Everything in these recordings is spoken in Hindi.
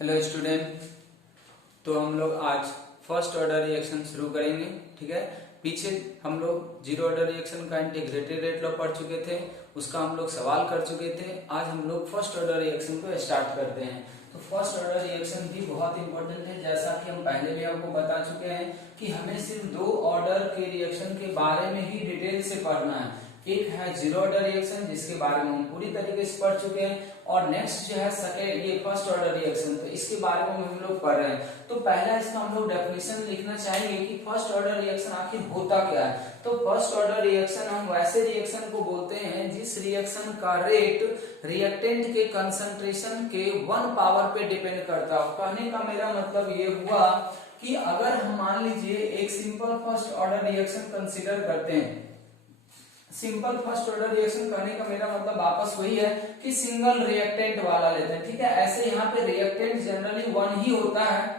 Hello student. तो हम लोग आज फर्स्ट ऑर्डर रिएक्शन शुरू करेंगे। ठीक है, पीछे हम लोग जीरो ऑर्डर रिएक्शन का इंटीग्रेटेड रेट लॉ पढ़ चुके थे, उसका हम लोग सवाल कर चुके थे। आज हम लोग फर्स्ट ऑर्डर रिएक्शन को स्टार्ट करते हैं। तो फर्स्ट ऑर्डर रिएक्शन भी बहुत इंपॉर्टेंट है, जैसा कि हम पहले भी आपको बता चुके हैं कि हमें सिर्फ दो ऑर्डर के रिएक्शन के बारे में ही डिटेल से पढ़ना है। एक है जीरो ऑर्डर रिएक्शन, जिसके बारे में हम पूरी तरीके से पढ़ चुके हैं, और नेक्स्ट जो है सेकेंड ये फर्स्ट ऑर्डर रिएक्शन, तो इसके बारे में हम लोग पढ़ रहे हैं। तो पहला इसका हम लोग डेफिनेशन लिखना चाहेंगे कि फर्स्ट ऑर्डर रिएक्शन आखिर होता क्या है। तो फर्स्ट ऑर्डर रिएक्शन हम वैसे रिएक्शन को बोलते हैं जिस रिएक्शन का रेट रिएक्टेंट के कंसंट्रेशन के 1 पावर पे डिपेंड करता हो। कहने का मेरा मतलब ये हुआ कि अगर हम मान लीजिए एक simple first order reaction consider करते हैं। सिंपल फर्स्ट ऑर्डर रिएक्शन करने का मेरा मतलब वापस वही है कि सिंगल रिएक्टेंट वाला लेते हैं। ठीक है, ऐसे यहाँ पे रिएक्टेंट जनरली 1 ही होता है।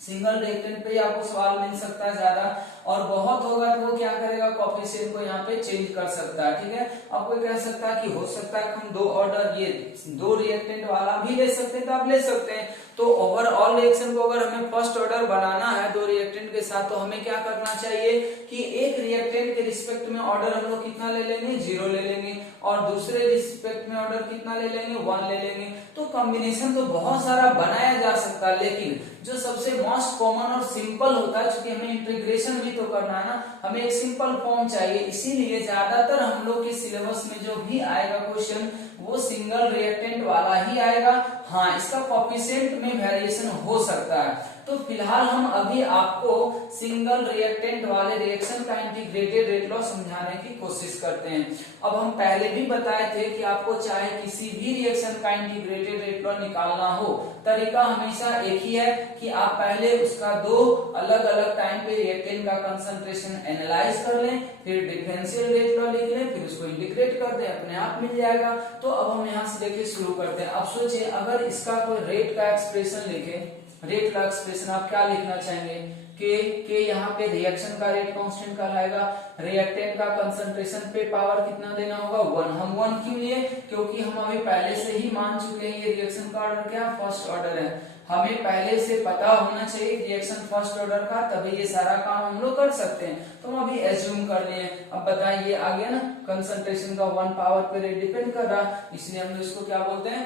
सिंगल रिएक्टेंट पे ही आपको सवाल मिल सकता है ज्यादा, और बहुत होगा तो वो क्या करेगा, कोएफिशिएंट को यहाँ पे चेंज कर सकता है। ठीक है, अब कोई कह सकता है कि हो सकता है हम दो ऑर्डर ये दो रिएक्टेंट वाला भी ले सकते हैं, तो आप ले सकते हैं। तो ओवरऑल रिएक्शन को अगर हमें फर्स्ट ऑर्डर बनाना है दो रिएक्टेंट के साथ, तो हमें क्या करना चाहिए कि एक रिएक्टेंट के रिस्पेक्ट में ऑर्डर हम लोग कितना ले लेंगे, 0 ले लेंगे, और दूसरे रिस्पेक्ट में ऑर्डर कितना ले लेंगे, 1 ले लेंगे। तो कॉम्बिनेशन तो बहुत सारा बनाया जा सकता है, लेकिन जो सबसे मोस्ट कॉमन और सिंपल होता है, क्योंकि हमें इंटीग्रेशन भी तो करना है ना, हमें एक सिंपल फॉर्म चाहिए। इसीलिए ज्यादातर हम लोग के सिलेबस में जो भी आएगा क्वेश्चन वो सिंगल रिएक्टेंट वाला ही आएगा। हाँ, इसका कोएफिशिएंट में वेरिएशन हो सकता है। तो फिलहाल हम अभी आपको सिंगल रिएक्टेंट वाले रिएक्शन का इंटीग्रेटेड रेट लॉ समझाने की कोशिश करते हैं। अब हम पहले भी बताए थे कि आपको चाहे किसी भी रिएक्शन का इंटीग्रेटेड रेट लॉ निकालना हो, तरीका हमेशा एक ही है कि आप पहले उसका दो अलग अलग टाइम पे रिएक्टेंट का कंसंट्रेशन एनालाइज कर लें, फिर डिफरेंशियल रेट लॉ लिख लें, फिर उसको इंटीग्रेट कर दें, अपने आप मिल जाएगा। तो अब हम यहाँ से देखिए शुरू करते हैं। अब सोचिए अगर इसका कोई रेट का एक्सप्रेशन लिखे, रेट का एक्सप्रेशन आप क्या लिखना चाहेंगे, के यहाँ पे रिएक्शन का रेट कांस्टेंट कहलाएगा, रिएक्टेंट का कंसंट्रेशन पे पावर कितना देना होगा, 1। हम 1 क्यों लिए, क्योंकि हम अभी पहले से ही मान चुके हैं ये रिएक्शन का ऑर्डर क्या फर्स्ट ऑर्डर है। हमें पहले से पता होना चाहिए रिएक्शन फर्स्ट ऑर्डर का, तभी ये सारा काम हम लोग कर सकते हैं। तो हम अभी एज्यूम कर लिए। अब बताइए आ गया ना, कंसंट्रेशन का 1 पावर पे रेट डिपेंड कर रहा, इसलिए हम लोग इसको क्या बोलते हैं,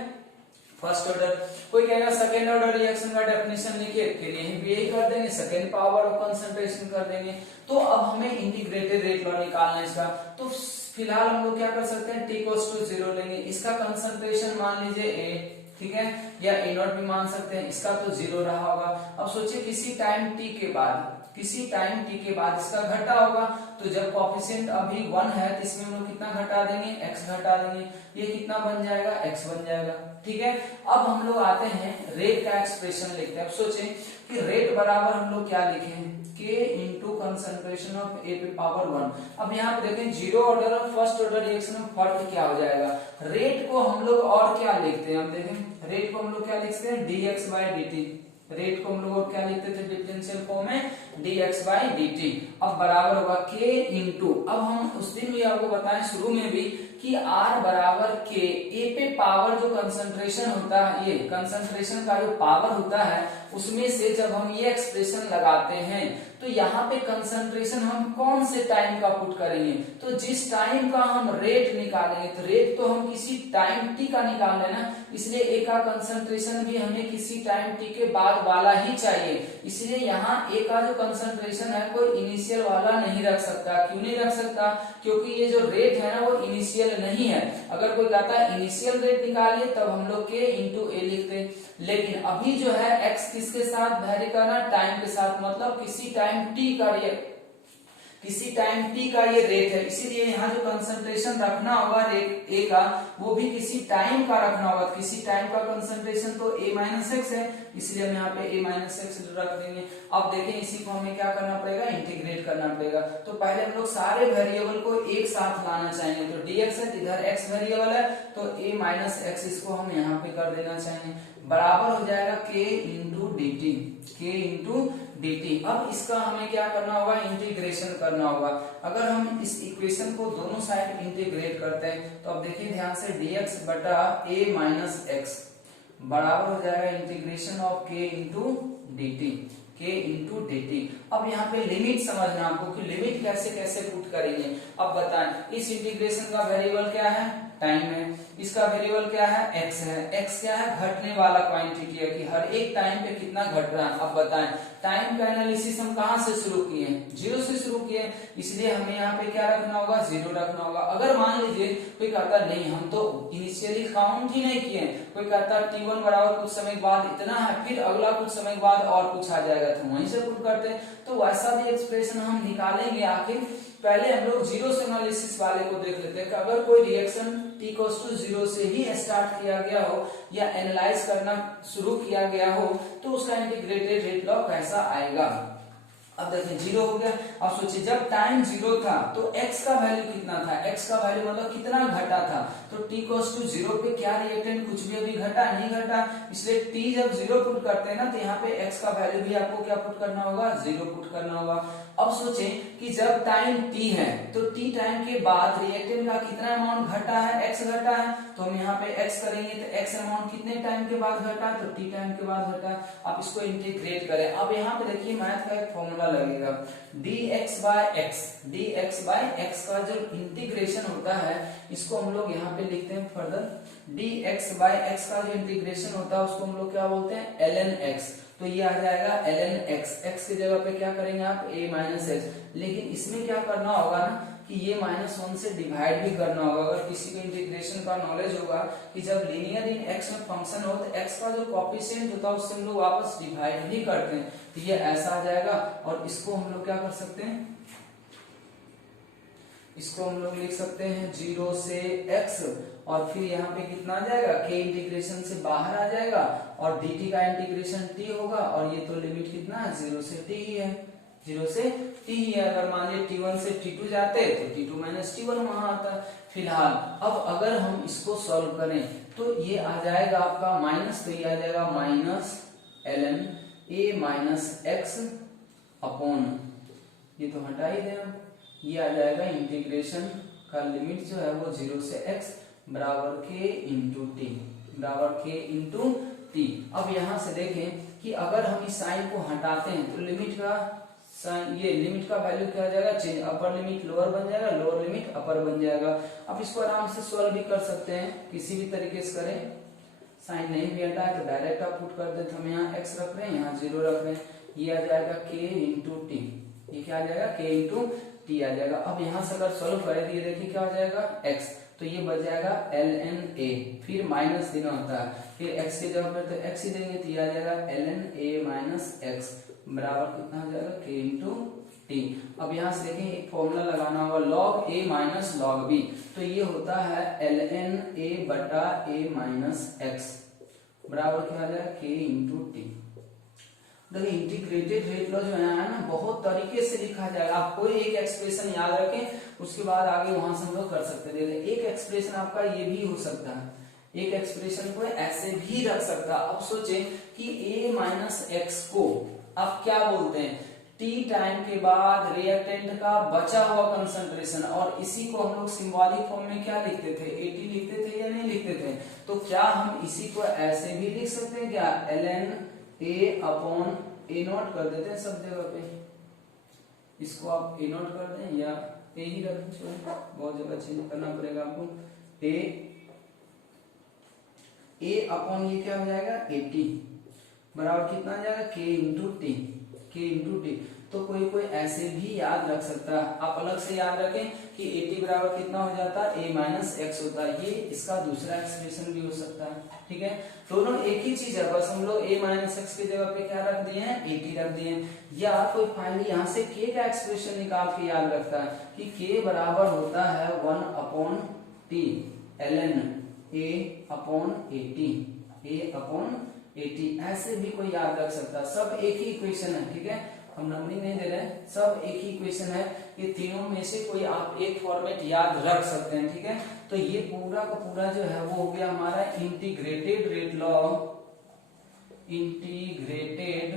फर्स्ट ऑर्डर। कोई कहेगा सेकेंड ऑर्डर रिएक्शन का डेफिनेशन लिखिए, फिर यही भी यही कर देंगे, सेकेंड पावर ऑफ कंसंट्रेशन कर देंगे। तो अब हमें इंटीग्रेटेड रेट लॉ निकालना है इसका। तो फिलहाल हम लोग क्या कर सकते हैं, t = 0 लेंगे, इसका कंसंट्रेशन मान लीजिए a, ठीक है, या a0 भी मान सकते हैं, इसका तो 0 रहा होगा। अब सोचिए किसी टाइम t के बाद, किसी टाइम t के बाद इसका घटा होगा, तो जब कोएफिशिएंट अभी 1 है तो इसमें हम लोग कितना घटा देंगे, x घटा देंगे, ये कितना बन जाएगा, x बन जाएगा। ठीक है, अब हम लोग आते हैं रेट का एक्सप्रेशन लिखते हैं। अब सोचें कि रेट बराबर हम लोग क्या लिखें, k into concentration of a पे पावर 1। अब यहाँ पे देखें जीरो ऑर्डर और फर्स्ट ऑर्डर रिएक्शन में फर्क क्या हो जाएगा। रेट को हम लोग और क्या लिखते हैं, हम देखें रेट को हम लोग क्या लिखते हैं, dx/dt। रेट को हम लोग क्या लिखते थे डिफरेंशियल फॉर्म में, dx/dt। अब बराबर होगा k इंटू, अब हम उस दिन भी आपको बताएं शुरू में भी कि R बराबर k, a पे पावर जो कंसंट्रेशन होता है, ये कंसंट्रेशन का जो पावर होता है उसमें से जब हम ये एक्सप्रेशन लगाते हैं तो यहाँ पे कंसंट्रेशन हम कौन से टाइम का पुट करेंगे, तो जिस टाइम का हम रेट निकालेंगे, तो रेट तो हम किसी टाइम t का निकाल रहे हैं ना, इसलिए a का कंसंट्रेशन भी हमें किसी टाइम t के बाद वाला ही चाहिए। इसलिए यहाँ a का जो कंसंट्रेशन है कोई इनिशियल वाला नहीं रख सकता। क्यों नहीं रख सकता, क्योंकि ये जो रेट है ना वो इनिशियल नहीं है। अगर कोई कहता है इनिशियल रेट निकालिए तब हम लोग k इंटू a लिखते, लेकिन अभी जो है x किसके साथ वैरी करना, टाइम के साथ, मतलब किसी टाइम t का किसी टाइम t का ये रेट है, इसीलिए यहाँ जो कंसंट्रेशन रखना होगा रेट a का वो भी किसी टाइम का रखना होगा। किसी टाइम का कंसंट्रेशन तो a-x है, इसलिए हम यहाँ पे a-x रख देंगे। अब देखें इसी को हमें क्या करना पड़ेगा, इंटीग्रेट करना पड़ेगा। तो पहले हम लोग सारे वेरिएबल को एक साथ लाना चाहेंगे, तो dx है, इधर x वेरिएबल है, तो a-x इसको हम यहाँ पे कर देना चाहेंगे, बराबर हो जाएगा k इंटू dt। अब इसका हमें क्या करना होगा, इंटीग्रेशन करना होगा। अगर हम इस इक्वेशन को दोनों साइड इंटीग्रेट करते हैं तो अब देखिए ध्यान से dx बटा a-x बराबर हो जाएगा integration of k into D T, k into D T. अब यहाँ पे लिमिट समझना आपको कि लिमिट कैसे कैसे पुट करेंगे। अब बताएं इस इंटीग्रेशन का वेरिएबल क्या है, टाइम है, इसका वेरिएबल क्या है, x है। x क्या है, घटने वाला क्वांटिटी है कि हर एक टाइम पे कितना घट रहा है। अब बताएं टाइम का एनालिसिस हम कहां से शुरू किए, जीरो से शुरू किए, इसलिए हमें यहाँ पे क्या रखना होगा, जीरो रखना होगा। अगर मान लीजिए कोई कहता नहीं हम तो इनिशियली काउंट ही नहीं किए, कोई कहता t1 बराबर कुछ समय बाद इतना है, फिर अगला कुछ समय बाद और कुछ आ जाएगा तो वहीं से पुट करते हैं, तो वैसा भी एक्सप्रेशन हम निकालेंगे। आखिर पहले हम लोग जीरो से एनालिसिस वाले को देख लेते हैं कि अगर कोई reaction t equals to zero से ही स्टार्ट किया गया हो या एनालाइज करना शुरू किया गया हो तो उसका इंटीग्रेटेड रेट लॉ कैसा आएगा। अब देखिए जीरो हो गया। अब सोचिए जब टाइम जीरो था तो x का वैल्यू कितना था, x का वैल्यू मतलब कितना घटा था, तो t इक्वल्स टू जीरो पे क्या रिएक्टेंट कुछ भी अभी घटा नहीं घटा, इसलिए t जब जीरो पुट करते हैं ना तो यहाँ पे x का वैल्यू भी आपको क्या पुट करना होगा, जीरो पुट करना होगा। अब सोचें कि जब टाइम t है तो t टाइम के बाद रिएक्टेंट का कितना अमाउंट घटा है, x घटा है, तो हम यहाँ पे x करेंगे तो x अमाउंट कितने टाइम के बाद घटा, तो t टाइम के बाद घटा। अब इसको इंटीग्रेट करें। अब यहाँ पे देखिए मैथ का एक फॉर्मूला लगेगा dx by x का जो इंटीग्रेशन होता है इसको हम लोग यहाँ पे लिखते हैं फर्दर, dx by x का जो इंटीग्रेशन होता है उसको हम लोग क्या बोलते हैं, ln x। तो ये आ जाएगा ln x, x की जगह पे क्या करेंगे आप a माइनस एक्स, लेकिन इसमें क्या करना होगा ना कि ये -1 से डिवाइड भी करना होगा। अगर किसी को इंटीग्रेशन का नॉलेज होगा कि जब लीनियर इन x में फंक्शन हो तो x का जो कोएफिशिएंट होता है उससे हम लोग वापस डिवाइड भी करते हैं, तो ये ऐसा आ जाएगा। और इसको हम लोग क्या कर सकते हैं, इसको हम लोग लिख सकते हैं 0 से x और फिर यहाँ पे कितना आ जाएगा, k इंटीग्रेशन से बाहर आ जाएगा और dt का इंटीग्रेशन t होगा और ये तो लिमिट कितना है 0 से t ही है, 0 से t ही है। अगर मान लीजिए t1 से t2 जाते तो t2 माइनस t1 वहां आता है। फिलहाल अब अगर हम इसको सॉल्व करें तो ये आ जाएगा आपका माइनस, तो ये आ जाएगा minus ln a minus x upon, ये तो हटा ही दें, ये आ जाएगा इंटीग्रेशन का लिमिट जो है वो 0 से x बराबर k इंटू टी, बराबर k इंटू टी। अब यहाँ से देखें कि अगर हम इस साइन को हटाते हैं तो लिमिट का साइन, ये लिमिट का वैल्यू क्या हो जाएगा, चेंज, अपर लिमिट लोअर बन जाएगा, लोअर लिमिट अपर बन जाएगा। अब इसको आराम से सॉल्व भी कर सकते हैं, किसी भी तरीके से करें, साइन नहीं भी हटा है तो डायरेक्ट आप पुट कर देते, हम यहाँ x रख रहे हैं यहाँ 0 रख रहे हैं, ये आ जाएगा k इंटू टी, ये क्या आ जाएगा k इंटू टी आ जाएगा। अब यहाँ से अगर सॉल्व करें तो ये देखिए क्या हो जाएगा x, तो ये बच जाएगा ln a, फिर माइनस देना होता है, फिर x की जगह पर तो x ही देंगे तो ये आ जाएगा ln a माइनस x बराबर कितना हो जाएगा k इंटू टी। अब यहाँ से देखें एक फॉर्मूला लगाना होगा log a minus log b, तो ये होता है ln a बटा a माइनस x बराबर क्या आ जाएगा k इंटू टी। देखिए इंटीग्रेटेड रेट लॉ जो है ना बहुत तरीके से लिखा जाएगा, आप कोई एक एक्सप्रेशन याद रखें उसके बाद आगे वहां से हम लोग कर सकते हैं। एक एक्सप्रेशन आपका ये भी हो सकता है, एक एक्सप्रेशन को ऐसे भी रख सकता है। अब सोचें कि a माइनस एक्स को आप क्या बोलते हैं, t टाइम के बाद रिएक्टेंट का बचा हुआ कंसंट्रेशन, और इसी को हम लोग सिंबॉलिक फॉर्म में क्या लिखते थे, at लिखते थे या नहीं लिखते थे, तो क्या हम इसी को ऐसे भी लिख सकते हैं क्या, ln a upon a not कर देते हैं सब जगह पे, इसको आप a नॉट कर दें या a ही रखें, बहुत जगह चेंज करना पड़ेगा आपको, a अपॉन ये क्या हो जाएगा 80 बराबर कितना आ जाएगा k into T, k into T. तो कोई ऐसे भी याद रख सकता है, आप अलग से याद रखें कि 80 बराबर कितना हो जाता है a माइनस एक्स होता है, ये इसका दूसरा एक्सप्रेशन भी हो सकता है। ठीक है, दोनों एक ही चीज है, बस हम लोग a माइनस एक्स की जगह पे क्या रख दिए हैं 80 रख दिए हैं। या कोई फाइनली यहाँ से k का एक्सप्रेशन निकाल के याद रखता है कि k बराबर होता है 1 upon T ln a upon 80, a upon 80, ऐसे भी कोई याद रख सकता है। सब एक ही इक्वेशन है, ठीक है, हम नंबरिंग नहीं दे रहे हैं, सब एक ही इक्वेशन है, ये तीनों में से कोई आप एक फॉर्मेट याद रख सकते हैं। ठीक है, तो ये पूरा का पूरा जो है वो हो गया हमारा integrated rate law, integrated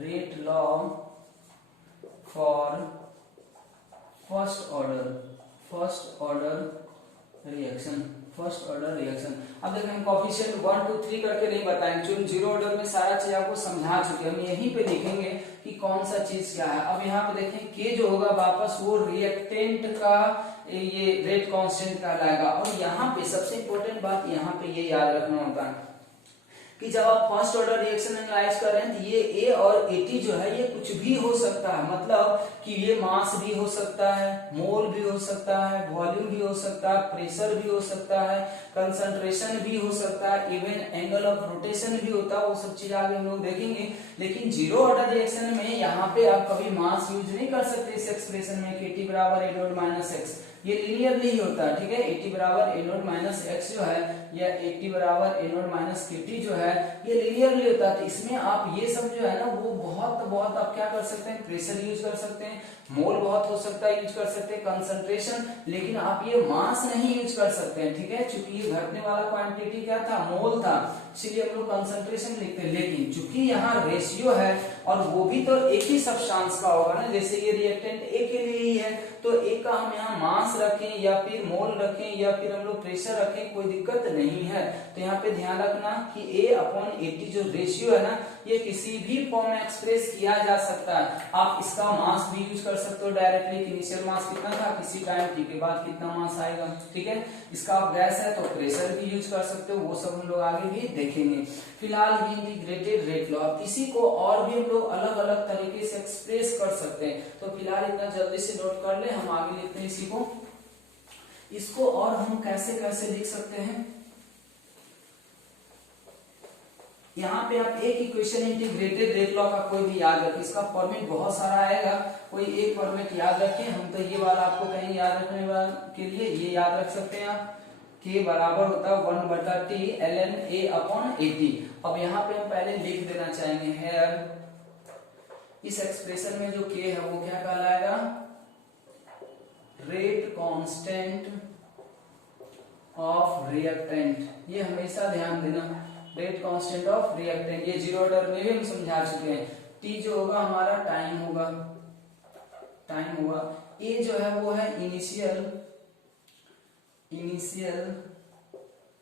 rate law for first order reaction, first order reaction. अब देखें हम कोफिशिएंट 1 2 3 करके नहीं बताएंगे, जो जीरो ऑर्डर में सारा चीज आपको समझा चुके हैं, हम यहीं पे लिखेंगे कि कौन सा चीज क्या है। अब यहाँ पे देखें के जो होगा वापस वो रिएक्टेंट का ये रेट कांस्टेंट कहलाएगा। और यहाँ पे सबसे इंपॉर्टेंट बात यहाँ पे ये याद रखना होता है कि जब आप फर्स्ट ऑर्डर रिएक्शन एनालाइज कर रहे हैं तो ये ए और एटी जो है ये कुछ भी हो सकता है, मतलब कि ये मास भी हो सकता है, मोल भी हो सकता है, वॉल्यूम भी हो सकता है, प्रेशर भी हो सकता है, कंसंट्रेशन भी हो सकता है, इवन एंगल ऑफ रोटेशन भी होता है, वो सब चीज आगे हम लोग देखेंगे। लेकिन जीरो ऑर्डर रिएक्शन में यहाँ पे आप कभी मास यूज नहीं कर सकते इस एक्सप्रेशन में कि टी बराबर ए नॉट माइनस एक्स, ये लीनियरली ही होता है, ठीक है। एटी बराबर ए नॉट माइनस एक्स जो है या एटी बराबर ए नॉट माइनस के टी जो है ये लीनियरली होता है। तो इसमें आप ये सब जो है ना वो बहुत आप क्या कर सकते हैं, प्रेशर यूज कर सकते हैं, मोल बहुत हो सकता है यूज कर सकते हैं, कंसंट्रेशन, लेकिन आप ये मास नहीं यूज कर सकते हैं, ठीक है। चूंकि ये घटने वाला क्वांटिटी क्या था, मोल था, इसलिए हम लोग कंसंट्रेशन लिखते हैं। लेकिन चूंकि यहाँ रेशियो है और वो भी तो एक ही सब्सटेंस का होगा ना, जैसे ये रिएक्टेंट ए के लिए ही है तो ए का हम यहाँ मास रखें या फिर मोल रखें या फिर हम लोग प्रेशर रखें, कोई दिक्कत नहीं है। तो यहाँ पे ध्यान रखना कि ए अपॉन एटी जो रेशियो है ना ये किसी भी फॉर्म में एक्सप्रेस किया जा सकता है। आप इसका मास भी यूज कर सकते हो डायरेक्टली, इनिशियल मास कितना था, किसी टाइम टी के बाद कितना मास आएगा, ठीक है। इसका आप गैस है तो प्रेशर भी यूज कर सकते हो, वो सब हम लोग आगे भी देखेंगे। फिलहाल ये इंटीग्रेटेड रेट लॉ, अब इसी को और भी हम लोग अलग अलग तरीके से एक्सप्रेस कर सकते हैं, तो फिलहाल इतना जल्दी से नोट कर ले, हम आगे लिखते हैं इसी को। इसको और हम कैसे कैसे लिख सकते हैं, यहाँ पे आप एक इक्वेशन इंटीग्रेटेड रेट लॉ का कोई भी याद रखें, इसका फॉर्मेट बहुत सारा आएगा, कोई एक फॉर्मेट याद रखें। हम तो ये वाला आपको कहीं याद रखने के लिए ये याद रख सकते हैं आप, के बराबर होता है 1 बटा T ln a upon eighty. अब यहाँ पे हम पहले लिख देना चाहेंगे है इस एक्सप्रेशन में जो के है वो क्या कहलाएगा, रेट कांस्टेंट ऑफ रिएक्टेंट, ये हमेशा ध्यान देना, रेट कांस्टेंट ऑफ रिएक्टेंट। ये जीरो ऑर्डर में भी हम समझा चुके हैं। टी जो होगा हमारा टाइम होगा, ए जो है वो है इनिशियल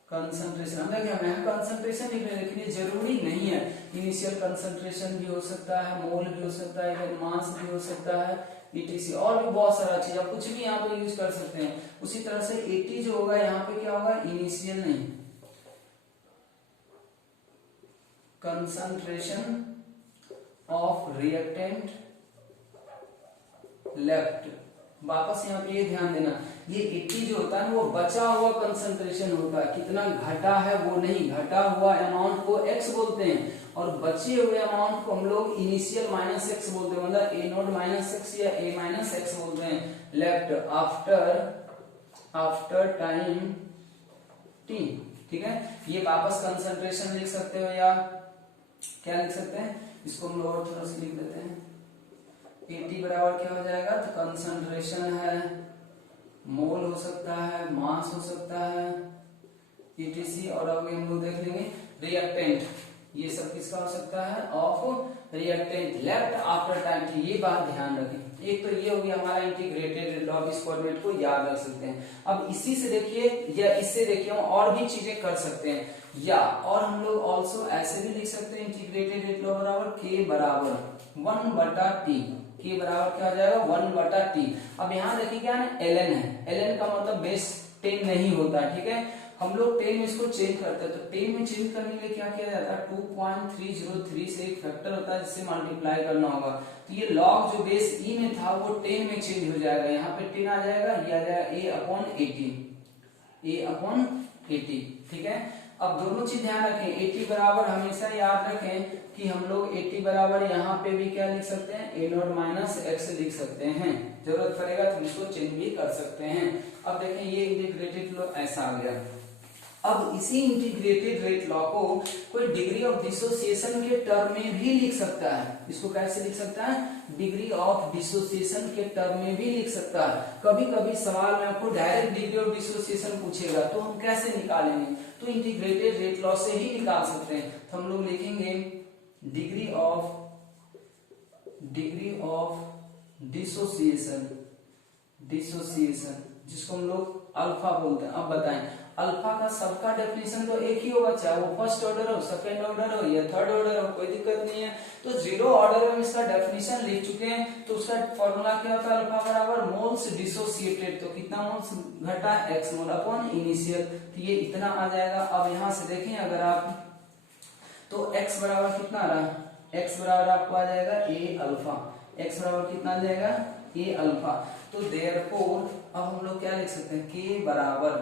कंसंट्रेशन। हम देखिए मैं कंसंट्रेशन लिख रहे हैं लेकिन ये जरूरी नहीं है, इनिशियल कंसंट्रेशन भी हो सकता है, मोल भी हो सकता है, इवन मास भी हो सकता है, ETC और भी बहुत सारा चीज आप कुछ भी यहाँ पे यूज कर सकते हैं। उसी तरह से 80 जो होगा यहाँ पे क्या होगा, इनिशियल नहीं, कंसंट्रेशन ऑफ रिएक्टेंट लेफ्ट। वापस यहाँ पे ये ध्यान देना, ये 80 जो होता है वो बचा हुआ कंसंट्रेशन होता है, कितना घटा है वो नहीं, घटा हुआ अमाउंट को x बोलते हैं और बचे हुए अमाउंट को हम लोग इनिशियल माइनस एक्स बोलते हैं, मतलब ए नॉट माइनस एक्स या ए माइनस एक्स बोलते हैं लेफ्ट आफ्टर टाइम टी, ठीक है। ये वापस कंसंट्रेशन लिख सकते हो या क्या लिख सकते हैं, इसको हम लोग और थोड़ा सा लिख देते हैं। 80 बराबर क्या हो जाएगा, तो कंसंट्रेशन है, मोल हो सकता है, मास हो सकता है, ETC, और आगे हम लोग देख लेंगे रिएक्टेंट, ये सब किसका हो सकता है, of reactant left after time T. ये बात ध्यान रखें। एक तो ये हो गया हमारा इंटीग्रेटेड रेट लॉ, इस फॉर्मेट को याद रख सकते हैं। अब इसी से देखिए या इससे देखिए हम और भी चीजें कर सकते हैं, या और हम लोग ऑल्सो ऐसे भी लिख सकते हैं इंटीग्रेटेड रेट लॉ बराबर के बराबर 1 बटा टी, के बराबर क्या हो जाएगा 1 बटा टी। अब यहाँ देखिए क्या है, ln है, ln का मतलब बेस 10 नहीं होता, ठीक है। हम लोग 10 में इसको चेंज करते हैं, तो 10 में चेंज करने के लिए क्या किया जाता है, 2.303 से एक फैक्टर होता है जिससे मल्टीप्लाई करना होगा। तो ये log जो बेस e में था वो 10 में चेंज हो जाएगा, यहाँ पे 10 आ जाएगा, ये आ जाएगा a अपॉन 80, ठीक है। अब दोनों चीज ध्यान रखें, 80 बराबर हमेशा याद रखें कि हम लोग 80 बराबर यहाँ पे भी क्या लिख सकते हैं, ए नॉट माइनस एक्स लिख सकते हैं, जरूरत पड़ेगा तो इसको चेंज भी कर सकते हैं। अब देखें ये इंटीग्रेटेड लॉ ऐसा आ गया। अब इसी इंटीग्रेटेड रेट लॉ को कोई डिग्री ऑफ डिसोसिएशन के टर्म में भी लिख सकता है। इसको कैसे लिख सकता है, डिग्री ऑफ डिसोसिएशन के टर्म में भी लिख सकता है। कभी कभी सवाल में आपको डायरेक्ट डिग्री ऑफ डिसोसिएशन पूछेगा तो हम कैसे निकालेंगे, तो इंटीग्रेटेड रेट लॉ से ही निकाल सकते हैं। तो हम लोग लिखेंगे डिग्री ऑफ डिसोसिएशन जिसको हम लोग अल्फा बोलते हैं। अब बताएं अल्फा का सबका डेफिनेशन तो एक ही होगा, चाहे वो फर्स्ट ऑर्डर हो, सेकंड ऑर्डर हो या थर्ड ऑर्डर हो, कोई दिक्कत नहीं है। तो जीरो ऑर्डर में हम इसका डेफिनेशन लिख चुके हैं, तो उसका फॉर्मूला क्या होता है, अल्फा बराबर मोल्स डिसोसिएटेड, तो कितना मोल्स घटा, एक्स मोल अपॉन इनिशियल, तो ये इतना आ जाएगा। अब यहाँ से देखें अगर आप, तो x बराबर कितना आ रहा है, x बराबर आपको आ जाएगा a अल्फा, x बराबर कितना आ जाएगा a अल्फा। तो देयरफॉर अब हम लोग क्या लिख सकते हैं, k बराबर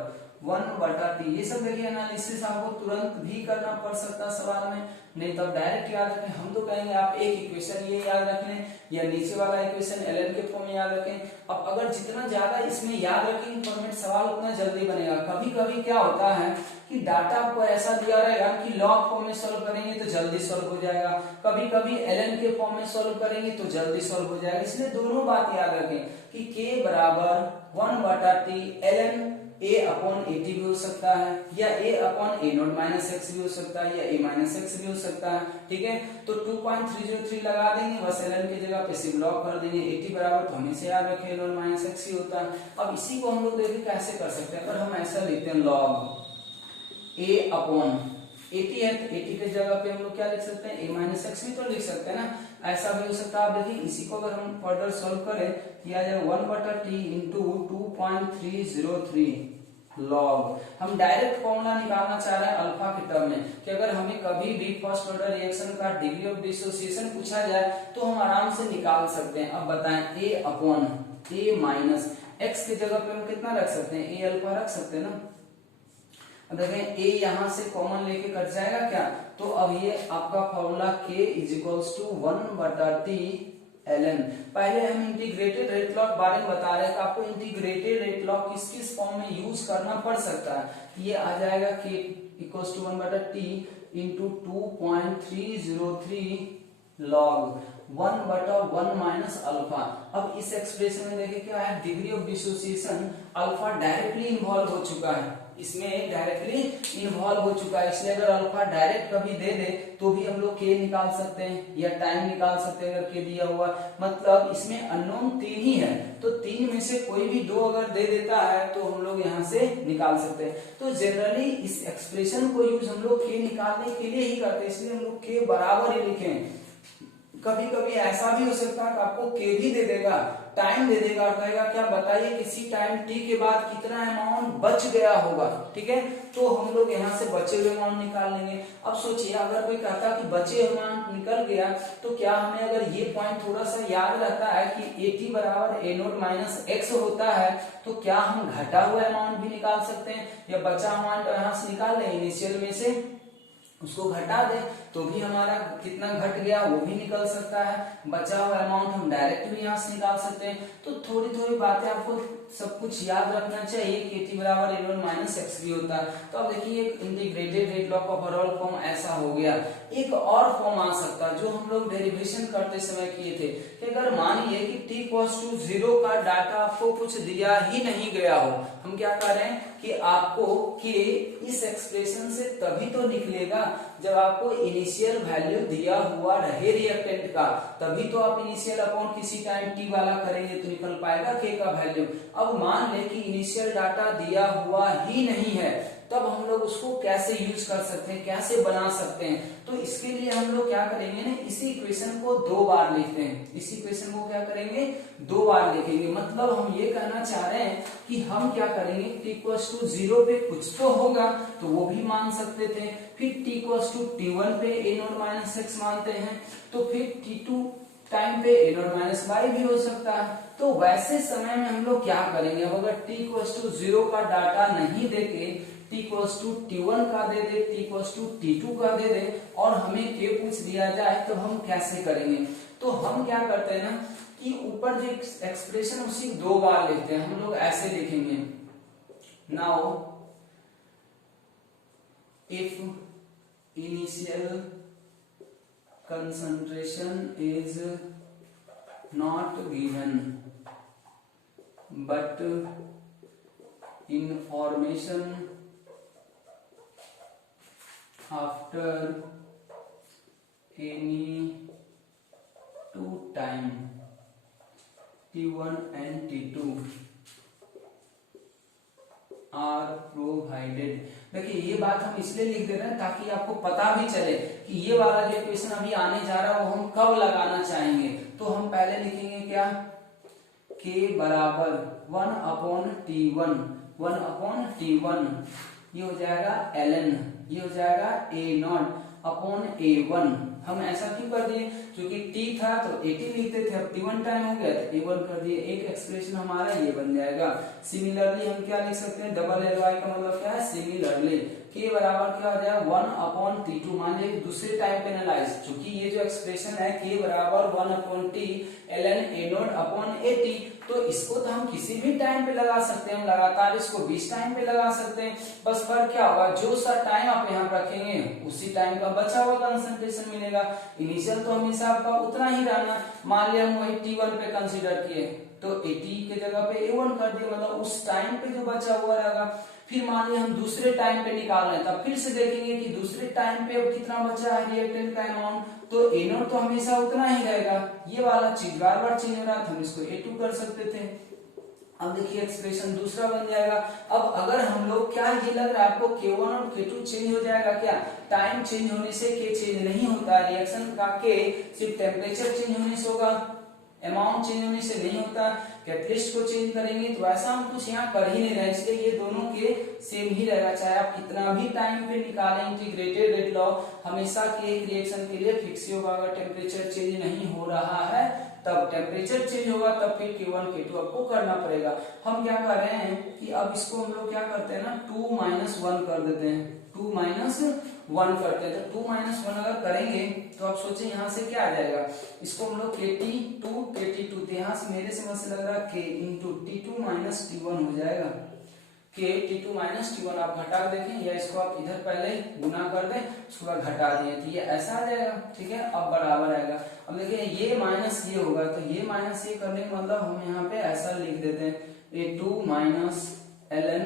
1/t। ये सब देखिए एनालिसिस आपको तुरंत भी करना पड़ सकता है सवाल में, नहीं तो आप डायरेक्ट याद रखें। हम तो कहेंगे आप एक इक्वेशन ये याद रख लें या नीचे वाला इक्वेशन ln के फॉर्म में याद रखें। अब अगर जितना ज्यादा इसमें याद रखेंगे फॉर्मेट, सवाल उतना जल्दी बनेगा। कभी कभी क्या होता है कि डाटा आपको ऐसा दिया रहेगा कि लॉग फॉर्म में सॉल्व करेंगे तो जल्दी सॉल्व हो जाएगा, कभी कभी ln के फॉर्म में सॉल्व करेंगे तो जल्दी सॉल्व हो जाएगा। इसलिए दोनों बात याद रखें कि k बराबर 1/t ln a upon at भी हो सकता है, या a upon a not minus x भी हो सकता है, या a माइनस एक्स भी हो सकता है। ठीक है, तो 2.303 लगा देंगे, बस ln की जगह पे सिर्फ लॉग कर देंगे। at बराबर तो हमेशा याद रखें a नॉट माइनस एक्स ही होता है। अब इसी को हम लोग देखिए कैसे कर सकते हैं, अगर हम ऐसा लिखते हैं लॉग a अपॉन 80 है, तो 80 की जगह पे हम लोग क्या लिख सकते हैं, a माइनस एक्स भी तो लिख सकते हैं ना, ऐसा भी हो सकता है। आप देखिए इसी को अगर हम फर्दर सॉल्व करें तो आ जाएगा 1/t इंटू 2.303 लॉग। हम डायरेक्ट फॉर्मूला निकालना चाह रहे हैं अल्फा के टर्म में, कि अगर हमें कभी भी फर्स्ट ऑर्डर रिएक्शन का डिग्री ऑफ डिसोसिएशन पूछा जाए तो हम आराम से निकाल सकते हैं। अब बताएं a upon a minus x की जगह पे हम कितना रख सकते हैं, a अल्फा रख सकते हैं ना। अब देखें a यहां से कॉमन लेके कट जाएगा क्या, तो अब ये आपका formula k is equals to 1/t ln। पहले हम इंटीग्रेटेड रेट लॉग बारे में बता रहे हैं कि आपको इंटीग्रेटेड रेट लॉग किस किस फॉर्म में यूज करना पड़ सकता है। ये आ जाएगा k equals to 1/t into 2.303 log 1/1 minus alpha. अब इस एक्सप्रेशन में देखिए क्या है, degree of dissociation alpha directly involve हो चुका है, इसमें डायरेक्टली इन्वॉल्व हो चुका है। इसलिए अगर अल्फा डायरेक्ट कभी दे दे तो भी हम लोग k निकाल सकते हैं या टाइम निकाल सकते हैं अगर k दिया हुआ। मतलब इसमें अननोन 3 ही है, तो 3 में से कोई भी 2 अगर दे देता है तो हम लोग यहाँ से निकाल सकते हैं। तो जनरली इस एक्सप्रेशन को यूज हम लोग k निकालने के लिए ही करते हैं, इसलिए हम लोग k बराबर ही लिखें। कभी कभी ऐसा भी हो सकता है कि आपको k भी दे देगा, टाइम दे देगा और कहेगा क्या बताइए किसी टाइम t के बाद कितना अमाउंट बच गया होगा। ठीक है, तो हम लोग यहाँ से बचे हुए अमाउंट निकाल लेंगे। अब सोचिए अगर कोई कहता कि बचे अमाउंट निकल गया तो क्या हमें अगर ये पॉइंट थोड़ा सा याद रहता है कि at बराबर a नोट माइनस एक्स होता है, तो क्या हम घटा हुआ अमाउंट भी निकाल सकते हैं या बचा अमाउंट यहाँ से निकाल लें, इनिशियल में से उसको घटा दे तो भी हमारा कितना घट गया वो भी निकल सकता है। बचा हुआ अमाउंट हम डायरेक्ट भी यहाँ से निकाल सकते हैं। तो थोड़ी थोड़ी बातें आपको सब कुछ याद रखना चाहिए कि t बराबर a1 माइनस एक्स भी होता है। तो अब देखिए एक इंटीग्रेटेड रेट लॉ का ओवरऑल फॉर्म ऐसा हो गया। एक और फॉर्म आ सकता है जो हम लोग डेरिवेशन करते समय किए थे कि अगर मान लिए कि t इक्वल्स टू 0 का डाटा आपको कुछ दिया ही नहीं गया हो, हम क्या कर रहे हैं कि आपको k इस एक्सप्रेशन से तभी तो निकलेगा जब आपको इनिशियल वैल्यू दिया हुआ रहे रिएक्टेंट का, तभी तो आप इनिशियल अपॉन किसी टाइम t वाला करेंगे तो निकल पाएगा k का वैल्यू। अब मान ले कि इनिशियल डाटा दिया हुआ ही नहीं है, तब हम लोग उसको कैसे यूज कर सकते हैं, कैसे बना सकते हैं। तो इसके लिए हम लोग क्या करेंगे ना, इसी इक्वेशन को 2 बार लिखते हैं। इसी इक्वेशन को क्या करेंगे, 2 बार लिखेंगे। मतलब हम ये कहना चाह रहे हैं कि हम क्या करेंगे, t इक्वल्स टू 0 पे कुछ तो होगा तो वो भी मान सकते थे, फिर t इक्वल्स टू t1 पे a नॉट माइनस एक्स मानते हैं, तो फिर t2 टाइम पे a नॉट माइनस वाई भी हो सकता है। तो वैसे समय में हम लोग क्या करेंगे, अब अगर t इक्वल्स टू 0 का डाटा नहीं देके t इक्वल्स टू t1 का दे दे, t इक्वल्स टू t2 का दे दे और हमें k पूछ दिया जाए तो हम कैसे करेंगे। तो हम क्या करते हैं ना कि ऊपर जो एक्सप्रेशन उसी 2 बार लिखते हैं। हम लोग ऐसे लिखेंगे, now if initial concentration is not given but information after any two time t1 and t2 are provided. देखिए ये बात हम इसलिए लिख दे रहे हैं ताकि आपको पता भी चले कि ये वाला जो इक्वेशन अभी आने जा रहा है वो हम कब लगाना चाहेंगे। तो हम पहले लिखेंगे क्या, k बराबर 1/T1, 1/T1 ये हो जाएगा ln, ये हो जाएगा A0/A1। हम ऐसा क्यों कर दिए, क्योंकि t था तो 80 लिखते थे, अब T1 टाइम हो गया तो A1 कर दिए, एक एक्सप्रेशन हमारा ये बन जाएगा। सिमिलरली हम क्या लिख सकते हैं, डबल Ly का मतलब क्या है, सिमिलरली k बराबर क्या हो जाएगा 1/T2। मान लीजिए दूसरे टाइम पे एनालाइज, क्योंकि ये जो एक्सप्रेशन है k बराबर 1/T ln A0/AT, तो इसको तो हम किसी भी टाइम पे लगा सकते हैं, हम लगातार इसको 20 टाइम पे लगा सकते हैं। बस फर्क क्या होगा, जो सा टाइम आप यहाँ रखेंगे उसी टाइम का बचा हुआ कंसंट्रेशन मिलेगा। इनिशियल तो हमेशा आपका उतना ही रहना। मान लिया हम वही T1 पे कंसीडर किए तो 80 के जगह पे A1 कर दिया, मतलब उस टाइम पे जो बचा हुआ रहेगा। फिर मान लिया हम दूसरे टाइम पे निकाल रहे हैं, तब फिर से देखेंगे कि दूसरे टाइम पे अब कितना बचा है रिएक्टेंट का अमाउंट, तो A0 तो हमेशा उतना ही रहेगा। ये वाला चीज बार बार चेंज हो रहा था, हम इसको A2 कर सकते थे। अब देखिए एक्सप्रेशन दूसरा बन जाएगा। अब अगर हम लोग, क्या ये लग रहा है आपको K1 और K2 चेंज हो जाएगा क्या, टाइम चेंज होने से K चेंज नहीं होता, रिएक्शन का K सिर्फ टेम्परेचर चेंज होने से होगा, अमाउंट चेंज होने से नहीं होता। कैटलिस्ट को चेंज करेंगे तो ऐसा हम कुछ यहाँ कर ही नहीं रहे, इसलिए ये दोनों के सेम ही रहेगा, चाहे आप कितना भी टाइम पे निकालें। इंटीग्रेटेड रेट लॉ हमेशा के एक रिएक्शन के लिए फिक्स ही होगा, अगर टेम्परेचर चेंज नहीं हो रहा है तब टेम्परेचर चेंज होगा, तब फिर K1 K2 आपको करना पड़ेगा। हम क्या कर रहे हैं कि अब इसको हम लोग क्या करते हैं ना 2 - 1 कर देते हैं, 2 - 1 करते हैं। तो 2 - 1 अगर करेंगे तो आप सोचें यहाँ से क्या आ जाएगा, इसको हम लोग KT2 तो यहाँ से मेरे समझ से लग रहा है K × T2 - T1 हो जाएगा, K T2 - T1 आप घटा देखें, या इसको आप इधर पहले गुना कर दें उसके बाद घटा दिए तो ये ऐसा आ जाएगा। ठीक है, अब बराबर आएगा। अब देखिए ये माइनस ये होगा, तो ये माइनस ये करने का मतलब हम यहाँ पे ऐसा लिख देते हैं A2 - ln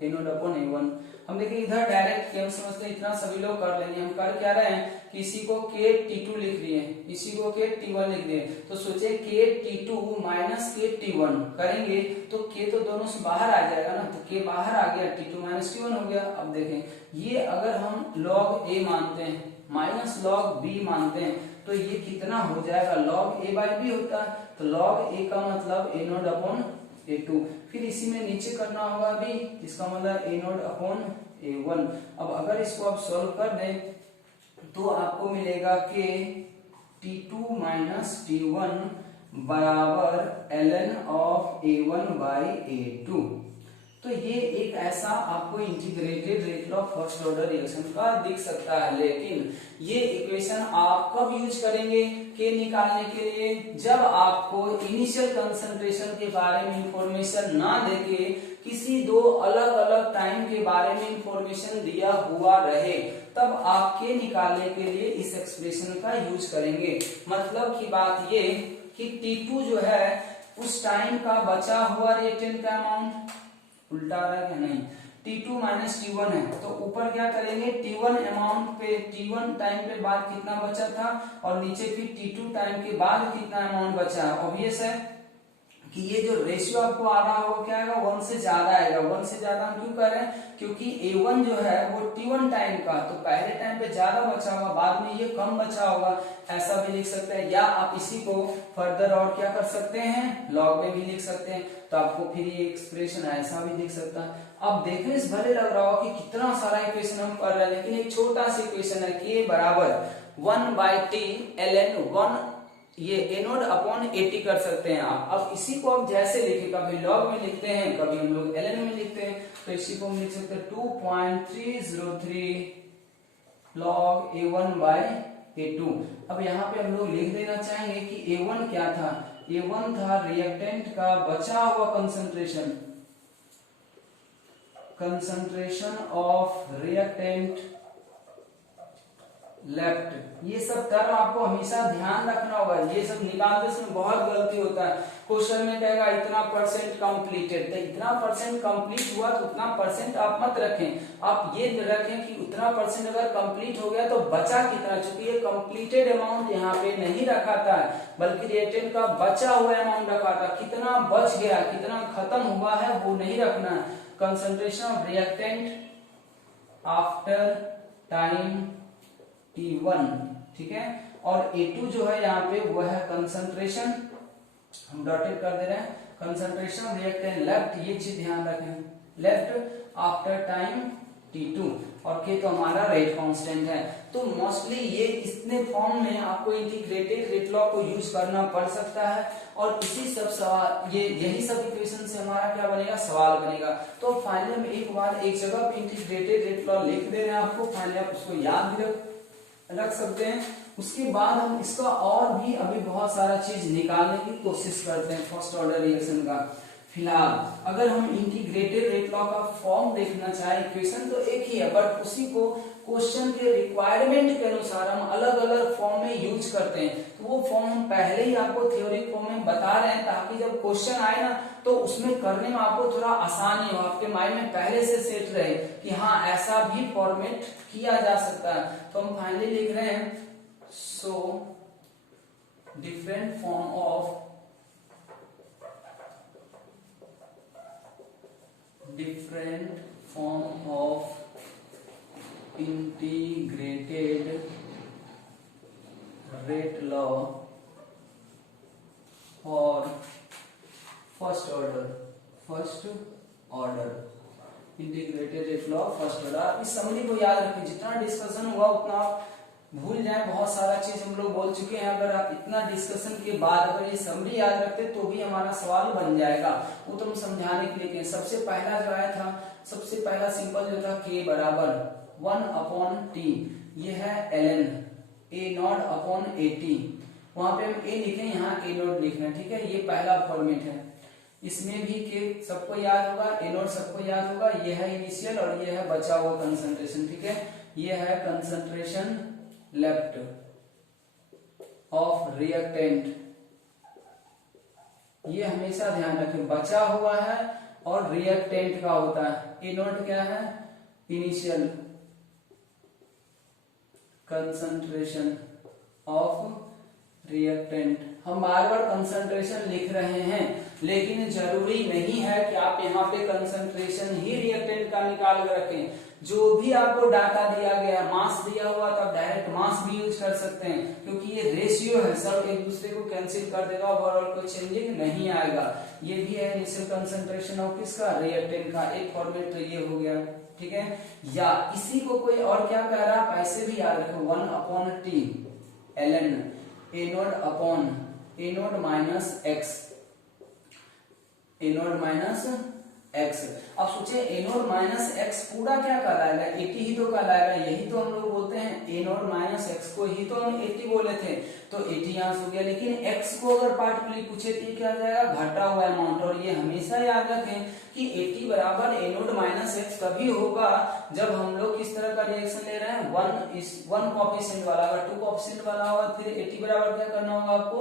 A0/A1। हम देखिए इधर डायरेक्ट हम समझते हैं इतना सभी लोग कर लेंगे। हम कर क्या रहे हैं, किसी को K T2 लिख दिए, इसी को K T1 लिख दिए, तो सोचे K T2 - K T1 करेंगे तो K तो दोनों से बाहर आ जाएगा ना, तो K बाहर आ गया, T2 - T1 हो गया। अब देखें ये अगर हम log A मानते हैं माइनस log B मानते हैं तो ये कितना हो जाएगा, log A/B होता है, तो log A का मतलब A0/A2। फिर इसी में नीचे करना होगा भी, इसका मतलब A0/A1। अब अगर इसको आप सॉल्व कर दें तो आपको मिलेगा कि T2 - T1 बराबर ln ऑफ A1/A2। तो ये एक ऐसा आपको integrated rate of first order reaction का दिख सकता है। लेकिन ये इक्वेशन आप कब यूज करेंगे के निकालने के लिए, जब आपको इनिशियल कंसंट्रेशन के बारे में इंफॉर्मेशन ना देके किसी दो अलग अलग टाइम के बारे में इंफॉर्मेशन दिया हुआ रहे, तब आप के निकालने के लिए इस एक्सप्रेशन का यूज करेंगे। मतलब की बात ये कि T2 जो है उस टाइम का बचा हुआ रिएक्टेंट का अमाउंट, उल्टा आ रहा है क्या, नहीं, T2 - T1 है तो ऊपर क्या करेंगे T1 अमाउंट पे, T1 टाइम पे बाद कितना बचा था और नीचे फिर T2 टाइम के बाद कितना अमाउंट बचा है। ऑब्वियस है कि ये जो रेशियो आपको आ रहा होगा क्या आएगा, 1 से ज्यादा आएगा। 1 से ज्यादा हम क्यों कर रहे हैं, क्योंकि A1 जो है वो T1 टाइम का, तो पहले टाइम पे ज्यादा बचा होगा, बाद में ये कम बचा होगा, ऐसा भी लिख सकते हैं। या आप इसी को फर्दर और क्या कर सकते हैं, लॉग में भी लिख सकते हैं, तो आपको फिर ये एक्सप्रेशन ऐसा भी दिख सकता है। अब देखने से भले लग रहा हो कि कितना सारा इक्वेशन हम कर रहे हैं, लेकिन एक छोटा सा इक्वेशन है K बराबर 1/T ln 1, ये A0/AT कर सकते हैं आप। अब इसी को आप जैसे लिखे, कभी लॉग में लिखते हैं, कभी हम लोग ln में लिखते हैं, तो इसी को हम लिख सकते हैं 2.303 log A1/A2। अब यहाँ पे हम लोग लिख देना चाहेंगे कि A1 क्या था, A1 था रिएक्टेंट का बचा हुआ कंसंट्रेशन ऑफ रिएक्टेंट लेफ्ट। ये सब टर्म आपको हमेशा ध्यान रखना होगा, ये सब निकालते समय बहुत गलती होता है। क्वेश्चन में कहेगा इतना % कंप्लीटेड, तो इतना % कंप्लीट हुआ तो उतना % आप मत रखें, आप ये रखें कि उतना % अगर कंप्लीट हो गया तो बचा कितना, चूंकि ये कंप्लीटेड अमाउंट यहाँ पे नहीं रखा था बल्कि रिएक्टेंट का बचा हुआ अमाउंट रखा था, कितना बच गया कितना खत्म हुआ है वो नहीं रखना है। Concentration of reactant after time t1, ठीक है। और A2 जो है यहाँ पे वो है कंसंट्रेशन, हम डॉटेड कर दे रहे हैं, कंसंट्रेशन ऑफ रिएक्टेंट लेफ्ट, ये चीज ध्यान रखें, लेफ्ट आफ्टर टाइम t2, और के तो हमारा रेट कांस्टेंट है। तो मोस्टली ये इतने फॉर्म में आपको इंटीग्रेटेड रेट लॉ को यूज करना पड़ सकता है, और इसी सब सवाल यही सब इक्वेशन से हमारा क्या बनेगा, सवाल बनेगा। तो फाइनली हम एक बार एक जगह पे इंटीग्रेटेड रेट लॉ लिख दे रहे हैं आपको, फाइनली आप उसको याद भी रख सकते हैं। उसके बाद हम इसका और भी अभी बहुत सारा चीज निकालने की कोशिश करते हैं फर्स्ट ऑर्डर रिएक्शन का। फिलहाल अगर हम इंटीग्रेटेड रेट लॉ का फॉर्म देखना चाहे, इक्वेशन तो एक ही है, बट उसी को क्वेश्चन के रिक्वायरमेंट के अनुसार हम अलग अलग फॉर्म में यूज करते हैं। तो वो फॉर्म हम पहले ही आपको थ्योरी फॉर्म में बता रहे हैं, ताकि जब क्वेश्चन आए ना तो उसमें करने में आपको थोड़ा आसानी हो, आपके माइंड में पहले से सेट रहे कि हाँ ऐसा भी फॉर्मेट किया जा सकता है। तो हम फाइनली लिख रहे हैं, so different form of integrated rate law for first order integrated rate law first order. इस समरी को याद रखिए, जितना डिस्कशन हुआ उतना आप भूल जाए, बहुत सारा चीज हम लोग बोल चुके हैं। अगर आप इतना डिस्कशन के बाद अगर ये समरी याद रखते तो भी हमारा सवाल बन जाएगा। वो तो हम समझाने के लिए, सबसे पहला जो आया था, सबसे पहला सिंपल जो था, k बराबर 1/t, ये है ln a0 अपॉन at। वहां पे हम a लिखे, यहाँ a0 लिखना है, ठीक है। ये पहला फॉर्मेट है, इसमें भी k सबको याद होगा, a0 सबको याद होगा। ये है इनिशियल और ये है बचा हुआ कंसंट्रेशन, ठीक है। ये है कंसंट्रेशन लेफ्ट ऑफ रिएक्टेंट, ये हमेशा ध्यान रखें, बचा हुआ है और रिएक्टेंट का होता है। A0 क्या है, इनिशियल कंसंट्रेशन ऑफ रिएक्टेंट। हम बार बार कंसंट्रेशन लिख रहे हैं, लेकिन जरूरी नहीं है कि आप यहाँ पे कंसंट्रेशन ही रिएक्टेंट का निकाल कर रखें। जो भी आपको डाटा दिया गया, मास दिया हुआ, तो आप डायरेक्ट मास भी यूज कर सकते हैं, क्योंकि ये रेशियो है, सब एक दूसरे को कैंसिल कर देगा, ओवरऑल कोई चेंजिंग नहीं आएगा। ये भी है इनिशियल कंसंट्रेशन ऑफ किसका, रिएक्टेंट का। एक फॉर्मेट तो ये हो गया, ठीक है। या इसी को कोई और क्या कह रहा है, ऐसे भी याद रखो, 1/t ln a0 upon a0 minus x, a0 minus x। अब सोचिए a0 माइनस x पूरा क्या कहलाएगा, 80 ही तो कहलाएगा। यही तो हम लोग बोलते हैं, a0 माइनस x को ही तो हम 80 बोले थे, तो 80 यहाँ से हो गया। लेकिन x को अगर पार्टिकुलरली पूछे तो क्या आ जाएगा, घटा हुआ अमाउंट। और ये हमेशा याद रखें कि 80 बराबर a0 माइनस x तभी होगा जब हम लोग किस तरह का रिएक्शन ले रहे हैं, 1 कोएफिशिएंट वाला। अगर 2 कोएफिशिएंट वाला होगा फिर 80 बराबर क्या करना होगा आपको,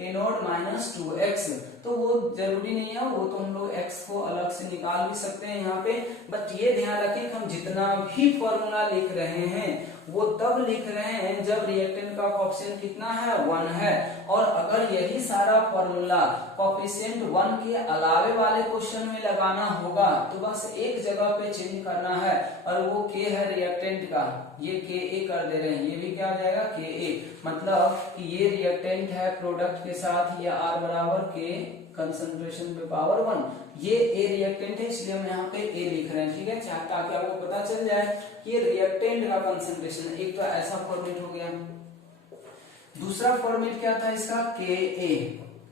a0 माइनस 2x। तो वो जरूरी नहीं है, वो तो हम लोग x को अलग से निकाल भी सकते हैं यहाँ पे। बट ये ध्यान रखें कि हम जितना भी फॉर्मूला लिख रहे हैं वो तब लिख रहे हैं जब रिएक्टेंट का कोएफिशिएंट कितना है, 1 है। और अगर यही सारा फॉर्मूला कोएफिशिएंट 1 के अलावे वाले क्वेश्चन में लगाना होगा तो बस एक जगह पे चेंज करना है, और वो k है रिएक्टेंट का, ये Ka कर दे रहे हैं, ये भी क्या हो जाएगा, Ka। मतलब कि ये रिएक्टेंट है प्रोडक्ट के साथ, ये R बराबर K कंसंट्रेशन पे पावर 1, ये A रिएक्टेंट है, इसलिए हम यहाँ पे A लिख रहे हैं, ठीक है, ताकि आपको पता चल जाए कि ये रिएक्टेंट का कंसंट्रेशन। एक तो ऐसा फॉर्मेट हो गया। दूसरा फॉर्मेट क्या था इसका, Ka,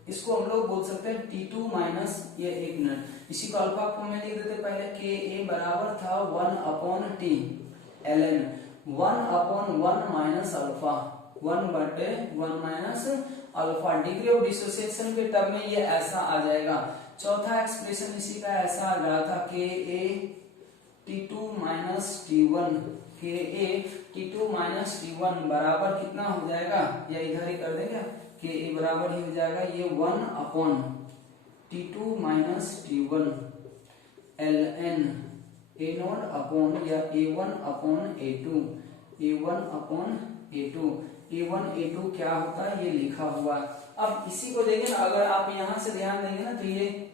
इसको हम लोग बोल सकते हैं T2 माइनस, ये एक मिनट, इसी को अल्फा फॉर्म में लिख देते पहले। Ka बराबर था 1/t ln 1/1 minus alpha, 1/1 minus alpha. Degree of dissociation के टर्म में ये ऐसा आ जाएगा। चौथा एक्सप्रेशन इसी का ऐसा आ रहा था, Ka T2 minus T1, Ka T2 minus T1 बराबर कितना हो जाएगा, या इधर ही कर देंगे, Ka बराबर ही हो जाएगा ये 1/T2 minus T1 ln A0 upon या A1/A2, A1/A2, A1/A2 क्या होता है ये लिखा हुआ है। अब इसी को देखें ना, अगर आप यहां से ध्यान देंगे ना तो ये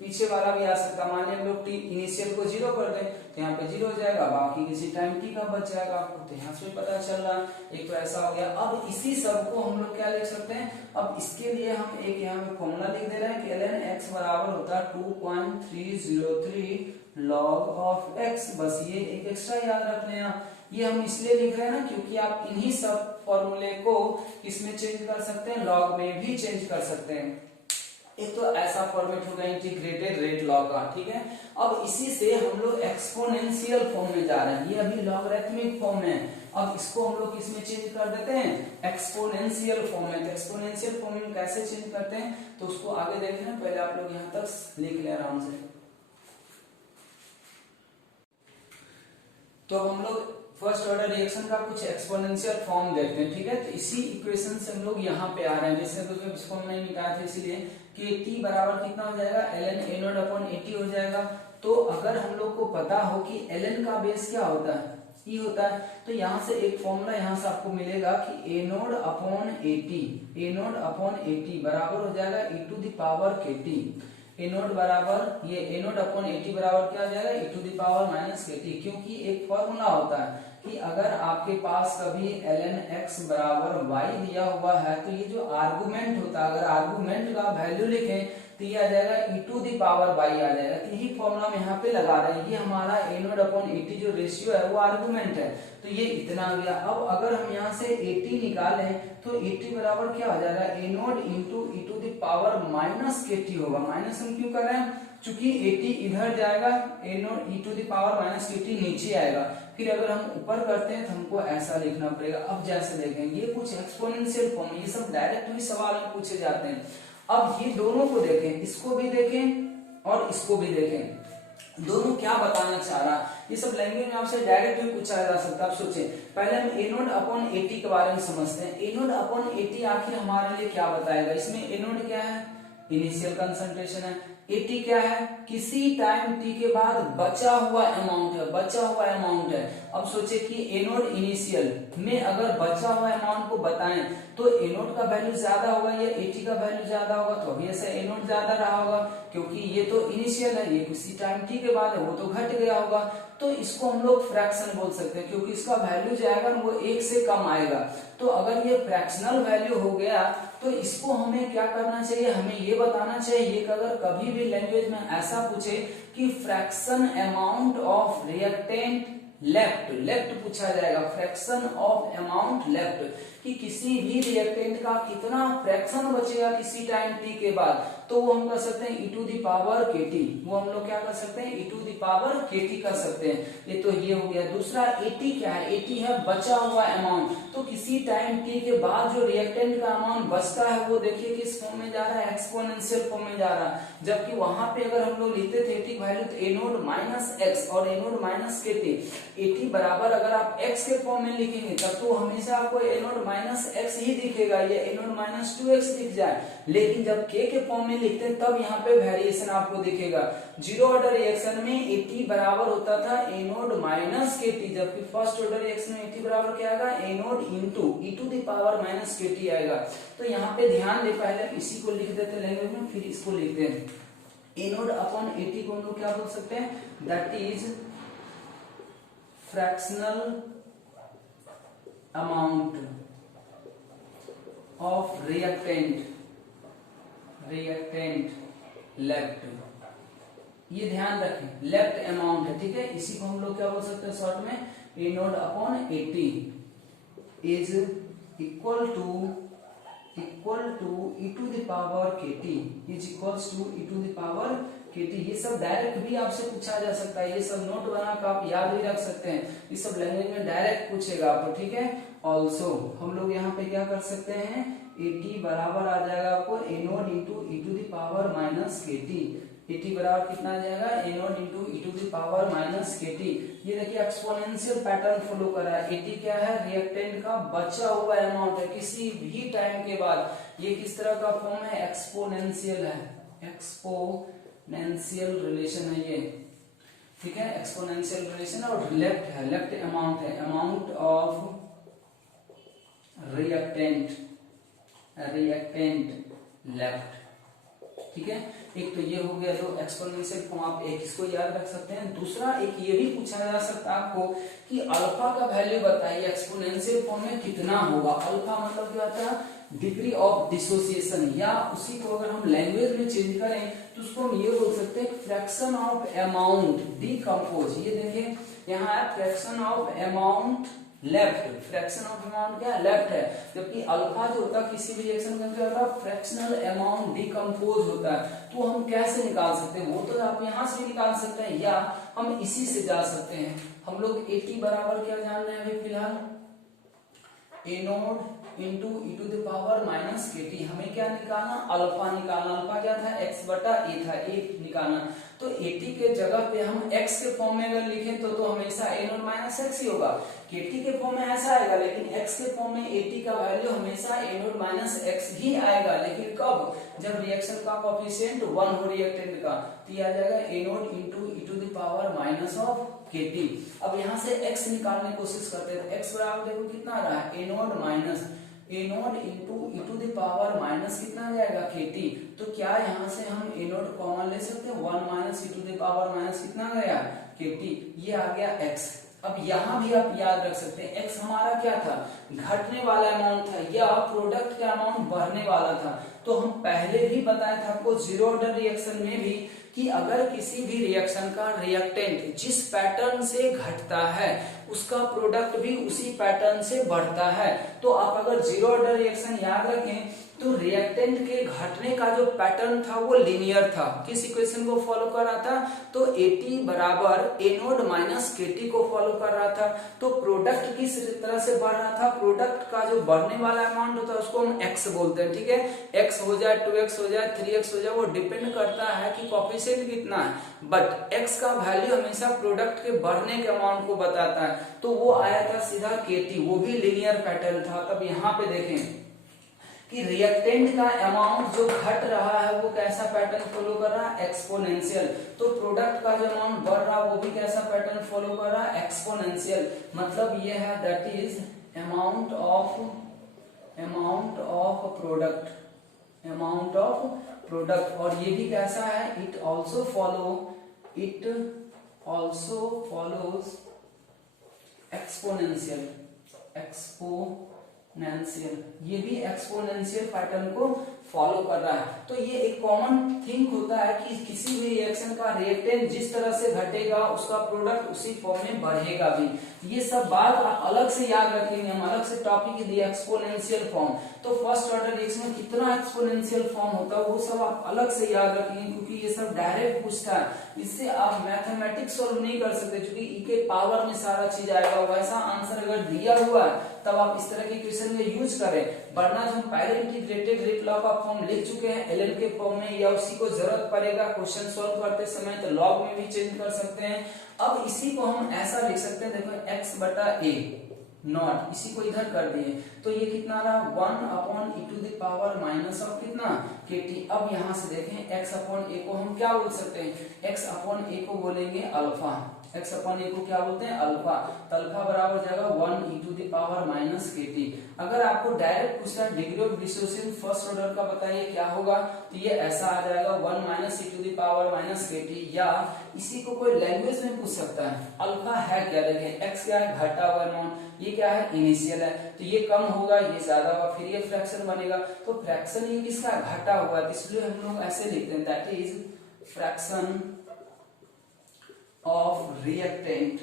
पीछे वाला भी आ सकता है। मान लिया हम लोग टी इनिशियल को 0 कर दें तो यहाँ पे 0 हो जाएगा, बाकी किसी टाइम टी का बच जाएगा आपको, तो यहाँ से पता चल रहा है। एक तो ऐसा हो गया। अब इसी सब को हम लोग क्या लिख सकते हैं, अब इसके लिए हम एक यहाँ पे फॉर्मूला लिख दे रहे हैं कि ln x बराबर होता है 2.303 log ऑफ x। बस ये एक एक्स्ट्रा याद रख लेना। ये हम इसलिए लिख रहे हैं ना क्योंकि आप इन्हीं सब फॉर्मूले को किसमें चेंज कर सकते हैं, लॉग में भी चेंज कर सकते हैं। एक तो ऐसा फॉर्मेट होगा इंटीग्रेटेड रेट लॉग का, ठीक है। अब इसी से हम लोग एक्सपोनेंशियल फॉर्म में जा रहे हैं, ये अभी लॉगरिथमिक फॉर्म में है। अब इसको हम लोग किसमें चेंज कर देते हैं, एक्सपोनेंशियल फॉर्म में। तो एक्सपोनेंशियल फॉर्म में कैसे चेंज करते हैं तो उसको आगे देखते हैं, पहले आप लोग यहाँ तक लिख लें आराम से। तो हम लोग फर्स्ट ऑर्डर रिएक्शन का कुछ एक्सपोनेंशियल फॉर्म देखते हैं, ठीक है। तो इसी इक्वेशन से हम लोग यहाँ पे आ रहे हैं, जैसे तो इसको हमने निकाला था इसलिए कि t बराबर कितना हो जाएगा, ln a0 अपॉन at हो जाएगा। तो अगर हम लोग को पता हो कि ln का बेस क्या होता है, e होता है, तो यहाँ से एक फॉर्मूला यहाँ से आपको मिलेगा कि a0 अपॉन at बराबर हो जाएगा e to the power kt। a0 बराबर ये a0 अपॉन at बराबर क्या हो जाएगा, e to the power minus kt। क्योंकि एक फॉर्मूला होता है कि अगर आपके पास कभी ln x बराबर y दिया हुआ है तो ये जो आर्गुमेंट होता है, अगर आर्गुमेंट का वैल्यू लिखें तो ये आ जाएगा e to the power y आ जाएगा। तो यही फॉर्मूला हम यहाँ पे लगा रहे हैं। ये हमारा a0 अपॉन at जो रेशियो है वो आर्गुमेंट है, तो ये इतना आ गया। अब अगर हम यहाँ से at निकालें तो at बराबर क्या हो जाएगा, a0 into e to the power minus kt होगा। माइनस हम क्यों कर रहे हैं, चूंकि at इधर जाएगा, a0 e to the power minus kt नीचे आएगा। फिर अगर हम ऊपर करते हैं तो हमको ऐसा लिखना पड़ेगा। अब जैसे देखेंगे ये कुछ एक्सपोनेंशियल फॉर्म, ये सब डायरेक्ट भी सवाल में पूछे जाते हैं। अब ये दोनों को देखें, इसको भी देखें और इसको भी देखें, दोनों क्या बताना चाह रहा है। ये सब लैंग्वेज में आपसे डायरेक्ट भी पूछा जा सकता है। आप सोचें, पहले हम a0 अपॉन at के बारे में समझते हैं। a0 अपॉन at आखिर हमारे लिए क्या बताएगा, इसमें a0 क्या है, इनिशियल कंसंट्रेशन है। at क्या है, किसी टाइम t के बाद बचा हुआ अमाउंट है। अब सोचे कि a0 इनिशियल में अगर बचा हुआ अमाउंट को बताएं तो a0 का वैल्यू ज्यादा होगा या at का वैल्यू ज्यादा होगा, तो अभी ऐसे a0 ज्यादा रहा होगा क्योंकि ये तो इनिशियल है, ये किसी टाइम t के बाद है, वो तो घट गया होगा। तो इसको हम लोग फ्रैक्शन बोल सकते हैं क्योंकि इसका वैल्यू जो आएगा वो 1 से कम आएगा। तो अगर ये फ्रैक्शनल वैल्यू हो गया तो इसको हमें क्या करना चाहिए, हमें ये बताना चाहिए कि अगर कभी भी लैंग्वेज में ऐसा पूछे कि fraction amount of reactant left पूछा जाएगा, फ्रैक्शन ऑफ अमाउंट लेफ्ट, कि किसी भी रिएक्टेंट का कितना फ्रैक्शन बचेगा किसी टाइम t के बाद, तो वो हम कर सकते हैं e to the power kt। वो हम लोग क्या कर सकते हैं, e to the power kt कर सकते हैं। ये तो ये हो गया। दूसरा at क्या है, at है बचा हुआ अमाउंट। तो किसी टाइम t के बाद जो रिएक्टेंट का अमाउंट बचता है वो देखिए किस फॉर्म में जा रहा है, एक्सपोनेंशियल फॉर्म में जा रहा है। जबकि वहां पे अगर हम लोग लिखते थे t वैल्यू तो a0 माइनस x और a0 माइनस kt, at बराबर अगर आप x के फॉर्म में लिखेंगे तब तो हमेशा आपको a0 माइनस x ही दिखेगा, या a0 माइनस 2x दिख जाए। लेकिन जब k के फॉर्म में लिखते हैं तब यहाँ पे वेरिएशन आपको दिखेगा। जीरो ऑर्डर रिएक्शन में at बराबर होता था a0 माइनस kt, जबकि फर्स्ट ऑर्डर रिएक्शन में at बराबर क्या आएगा, a0 into e to the power minus kt आएगा। तो यहाँ पे ध्यान दे, पहले इसी को लिख देते लैंग्वेज में, फिर इसको लिखते हैं। a0 अपॉन at को हम लोग क्या बोल सकते हैं, that is fractional amount of reactant left. ये ध्यान रखें, लेफ्ट अमाउंट है, ठीक है। इसी को हम लोग क्या बोल सकते हैं शॉर्ट में, a0 upon at is equal to e to the power kt is equals to e to the power kt। ये सब डायरेक्ट भी आपसे पूछा जा सकता है, ये सब नोट बनाकर आप याद भी रख सकते हैं। ये सब लैंग्वेज में डायरेक्ट पूछेगा आपको, ठीक है। ऑल्सो हम लोग यहाँ पे क्या कर सकते हैं, at बराबर आ जाएगा आपको a0 into e to the power minus kt। at बराबर कितना आ जाएगा, a0 into e to the power minus kt। ये देखिए एक्सपोनेंशियल पैटर्न फॉलो कर रहा है। at क्या है, रिएक्टेंट का बचा हुआ अमाउंट है किसी भी टाइम के बाद। ये किस तरह का फॉर्म है, एक्सपोनेंशियल है, एक्सपोनेंशियल रिलेशन है ये, ठीक है। एक्सपोनेंशियल रिलेशन और लेफ्ट है, लेफ्ट अमाउंट है, अमाउंट ऑफ रिएक्टेंट लेफ्ट। ठीक है। एक तो ये हो गया जो एक्सपोनेंशियल फॉर्म, आप एक इसको याद रख सकते हैं। दूसरा एक ये भी पूछा जा सकता है आपको कि अल्फा का वैल्यू बताइए एक्सपोनेंशियल फॉर्म में कितना होगा। अल्फा मतलब क्या होता है, डिग्री ऑफ डिसोसिएशन, या उसी को अगर हम लैंग्वेज में चेंज करें तो उसको हम ये बोल सकते हैं फ्रैक्शन ऑफ अमाउंट डीकंपोज। ये देखिए यहाँ है fraction of amount left, fraction of amount क्या लेफ्ट है, जबकि अल्फा जो होता है किसी भी रिएक्शन का क्या होता है, फ्रैक्शनल अमाउंट डिकम्पोज होता है। तो हम कैसे निकाल सकते हैं, वो तो आप यहां से भी निकाल सकते हैं या हम इसी से जा सकते हैं। हम लोग AT बराबर क्या जान रहे हैं अभी फिलहाल, A naught into E to the power minus KT। हमें क्या निकालना, अल्फा निकालना। अल्फा क्या था, x बटा a था, a निकालना। तो AT के जगह पे हम x के फॉर्म में अगर लिखें तो हमेशा a नोट माइनस x ही होगा। KT के फॉर्म में ऐसा आएगा, लेकिन x के फॉर्म में AT का वैल्यू हमेशा a नोट माइनस x ही आएगा। लेकिन कब, जब रिएक्शन का कोएफिशिएंट 1 हो रिएक्टेंट का, तो ये आ जाएगा a naught into E to the power minus of KT। अब यहाँ से x निकालने की कोशिश करते हैं, तो x बराबर देखो कितना आ रहा है, a naught minus A naught into E to the power minus कितना आ जाएगा KT। तो क्या यहाँ से हम ए नोट कॉमन ले सकते हैं, 1 minus E to the power minus कितना गया KT, ये आ गया x। अब यहाँ भी आप याद रख सकते हैं x हमारा क्या था, घटने वाला अमाउंट था या प्रोडक्ट का अमाउंट बढ़ने वाला था। तो हम पहले भी बताया था आपको जीरो ऑर्डर रिएक्शन में भी कि अगर किसी भी रिएक्शन का रिएक्टेंट जिस पैटर्न से घटता है उसका प्रोडक्ट भी उसी पैटर्न से बढ़ता है। तो आप अगर जीरो ऑर्डर रिएक्शन याद रखें तो रिएक्टेंट के घटने का जो पैटर्न था वो लीनियर था, किस इक्वेशन को फॉलो कर रहा था, तो AT बराबर a नोट माइनस KT को फॉलो कर रहा था। तो प्रोडक्ट किस तरह से बढ़ रहा था, प्रोडक्ट का जो बढ़ने वाला अमाउंट होता है उसको हम x बोलते हैं, ठीक है। x हो जाए, 2x हो जाए, 3x हो जाए, वो डिपेंड करता है कि कोएफिशिएंट कितना है, बट x का वैल्यू हमेशा प्रोडक्ट के बढ़ने के अमाउंट को बताता है। तो वो आया था सीधा KT, वो भी लीनियर पैटर्न था। तब यहाँ पे देखें कि रिएक्टेंट का अमाउंट जो घट रहा है वो कैसा पैटर्न फॉलो कर रहा है, एक्सपोनेंशियल। तो प्रोडक्ट का जो अमाउंट बढ़ रहा है वो भी कैसा पैटर्न फॉलो कर रहा है, एक्सपोनेंशियल। मतलब ये है that is amount of product. और ये भी कैसा है, इट ऑल्सो फॉलोज एक्सपोनेंशियल, ये भी एक्सपोनेंशियल पैटर्न को फॉलो कर रहा है। तो ये एक कॉमन थिंग होता है कि किसी भी रिएक्शन का रिएक्टेंट जिस तरह से घटेगा उसका प्रोडक्ट उसी फॉर्म में बढ़ेगा भी। ये सब बात आप अलग से याद रखेंगे, हम अलग से टॉपिक दिए एक्सपोनेंशियल फॉर्म। तो फर्स्ट ऑर्डर रिएक्शन में कितना एक्सपोनेंशियल फॉर्म होता है वो सब आप अलग से याद रखेंगे, क्योंकि ये सब डायरेक्ट पूछता है, इससे आप मैथमेटिक्स सॉल्व नहीं कर सकते, क्योंकि ई के पावर में सारा चीज आएगा। वैसा आंसर अगर दिया हुआ है तब आप इस तरह के क्वेश्चन में यूज करें, वरना जो हम पहले इंटीग्रेटेड रेट लॉ का फॉर्म लिख चुके हैं LL के फॉर्म में, या उसी को जरूरत पड़ेगा क्वेश्चन सॉल्व करते समय तो लॉग में भी चेंज कर सकते हैं। अब इसी को हम ऐसा लिख सकते हैं, देखो x बटा a नॉट, इसी को इधर कर दिए तो ये कितना रहा, 1 upon E to the power minus of कितना KT। अब यहाँ से देखें x अपॉन a को हम क्या बोल सकते हैं, x अपॉन a को बोलेंगे अल्फा, x अपॉन a को क्या बोलते हैं, अल्फा। तो अल्फा बराबर जाएगा 1 E to the power minus KT। अगर आपको डायरेक्ट पूछता है degree of dissociation first order का बताइए क्या होगा, तो ये ऐसा आ जाएगा 1 minus E to the power minus KT। या इसी को कोई लैंग्वेज में पूछ सकता है, अल्फा है क्या, देखें x क्या है, घटा हुआ अमाउंट, ये क्या है, इनिशियल है, तो ये कम होगा ये ज्यादा होगा, फिर ये फ्रैक्शन बनेगा। तो फ्रैक्शन ये किसका, घटा हुआ है, इसलिए हम लोग ऐसे लिखते हैं that is fraction of reactant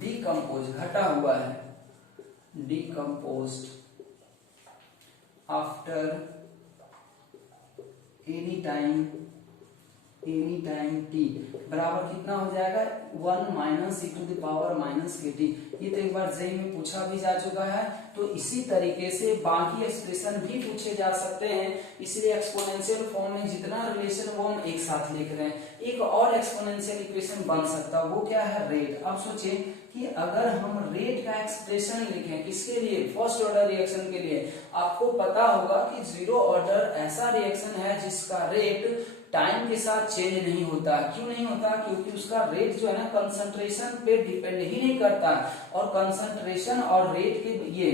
decompose, घटा हुआ है, decomposed after any time t बराबर कितना हो जाएगा, 1 minus E to the power minus KT। ये तो एक बार जेई में पूछा भी जा चुका है। तो इसी तरीके से बाकी एक्सप्रेशन भी पूछे जा सकते हैं, इसलिए एक्सपोनेंशियल फॉर्म में जितना रिलेशन वो हम एक साथ लिख रहे हैं। एक और एक्सपोनेंशियल इक्वेशन बन सकता है, वो क्या है, रेट। अब सोचिए कि अगर हम रेट का एक्सप्रेशन लिखें किसके लिए, फर्स्ट ऑर्डर रिएक्शन के लिए, आपको पता होगा कि जीरो ऑर्डर ऐसा रिएक्शन है जिसका रेट टाइम के साथ चेंज नहीं होता। क्यों नहीं होता, क्योंकि उसका रेट जो है ना कंसंट्रेशन पे डिपेंड ही नहीं करता, और कंसंट्रेशन और रेट के ये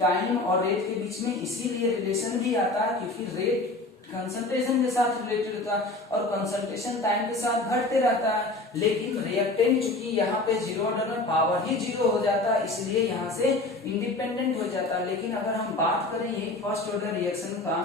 टाइम और रेट के बीच में इसीलिए रिलेशन भी आता है क्योंकि रेट कंसंट्रेशन के साथ रिलेटेड होता है और कंसंट्रेशन टाइम के साथ घटते रहता है, लेकिन रिएक्टेंट चूंकि यहाँ पे जीरो ऑर्डर में पावर ही जीरो हो जाता है, इसलिए यहाँ से इंडिपेंडेंट हो जाता है। लेकिन अगर हम बात करें ये फर्स्ट ऑर्डर रिएक्शन का,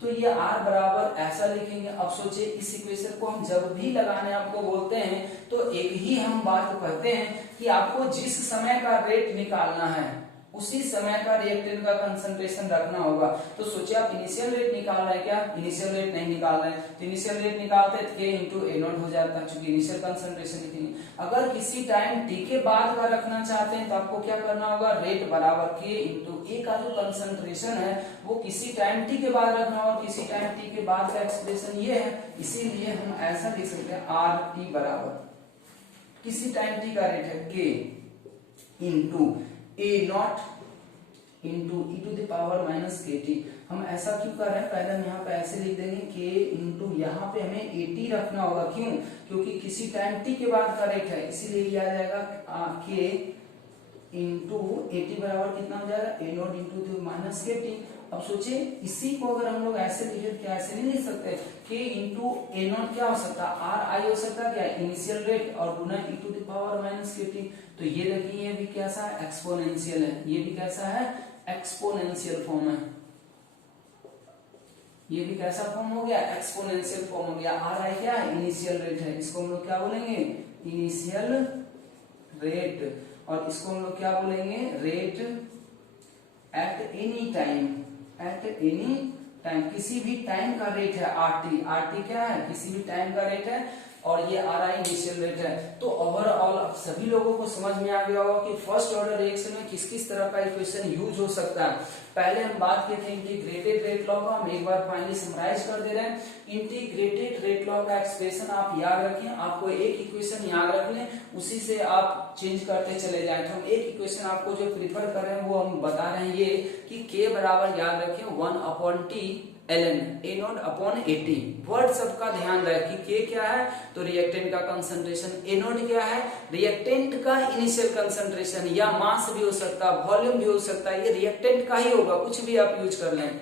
तो ये R बराबर ऐसा लिखेंगे। अब सोचिए इस इक्वेशन को हम जब भी लगाने आपको बोलते हैं तो एक ही हम बात कहते हैं कि आपको जिस समय का रेट निकालना है उसी समय का रिएक्टेंट का कंसंट्रेशन रखना होगा। तो सोचिए आप इनिशियल रेट निकाल रहे हैं, क्या इनिशियल रेट नहीं निकाल रहे हैं, तो इनिशियल रेट निकालते हैं K इंटू ए नॉट हो जाता है, चूंकि इनिशियल कंसंट्रेशन इतनी। अगर किसी टाइम T के बाद का रखना चाहते हैं तो आपको क्या करना होगा, रेट बराबर K इंटू ए का जो कंसंट्रेशन है वो किसी टाइम T के बाद रखना होगा, किसी टाइम T के बाद का एक्सप्रेशन ये है, इसीलिए हम ऐसा लिख सकते हैं RT बराबर किसी टाइम T का रेट है K into A naught into E to the power minus K T. हम ऐसा क्यों कर रहे हैं, पहले हम यहाँ पे ऐसे लिख देंगे के इंटू यहाँ पे हमें एटी रखना होगा, क्यों, क्योंकि किसी टाइम टी के बाद का रेट है, इसीलिए ये आ जाएगा के इंटू एटी बराबर कितना हो जाएगा, ए naught into minus K T. अब सोचिए इसी को अगर हम लोग ऐसे लिखे तो क्या ऐसे नहीं लिख सकते, के इंटू ए नॉट क्या हो सकता है, आर आई हो सकता है, क्या इनिशियल रेट और गुना ई to the power minus K T. तो ये देखिए ये भी कैसा है, एक्सपोनेंशियल है, ये भी कैसा है, एक्सपोनेंशियल फॉर्म है, ये भी कैसा फॉर्म हो गया, एक्सपोनेंशियल फॉर्म हो गया। आर आई क्या है, इनिशियल रेट है, इसको हम लोग क्या बोलेंगे, इनिशियल रेट, और इसको हम लोग क्या बोलेंगे, rate at any time, at any time, किसी भी टाइम का रेट है आरटी। आरटी क्या है, किसी भी टाइम का रेट है, और ये आर आई इनिशियल रेट है। तो ओवरऑल अब सभी लोगों को समझ में आ गया होगा कि फर्स्ट ऑर्डर रिएक्शन में किस किस तरह का इक्वेशन यूज हो सकता है। पहले हम बात किए थे इंटीग्रेटेड रेट लॉ का, हम एक बार फाइनली समराइज कर दे रहे हैं। इंटीग्रेटेड रेट लॉ का एक्सप्रेशन आप याद रखें, आपको एक इक्वेशन याद रख लें, उसी से आप चेंज करते चले जाएं। तो हम एक इक्वेशन आपको जो प्रीफर कर रहे हैं वो हम बता रहे हैं ये कि के बराबर याद रखें 1/t ln A not upon eighty. Word सबका ध्यान रहे कि के क्या है, तो रिएक्टेंट का कंसंट्रेशन, ए नॉट क्या है, रिएक्टेंट का इनिशियल कंसंट्रेशन, या मास भी हो सकता है, वॉल्यूम भी हो सकता है, ये रिएक्टेंट का ही होगा, कुछ भी आप यूज कर लें,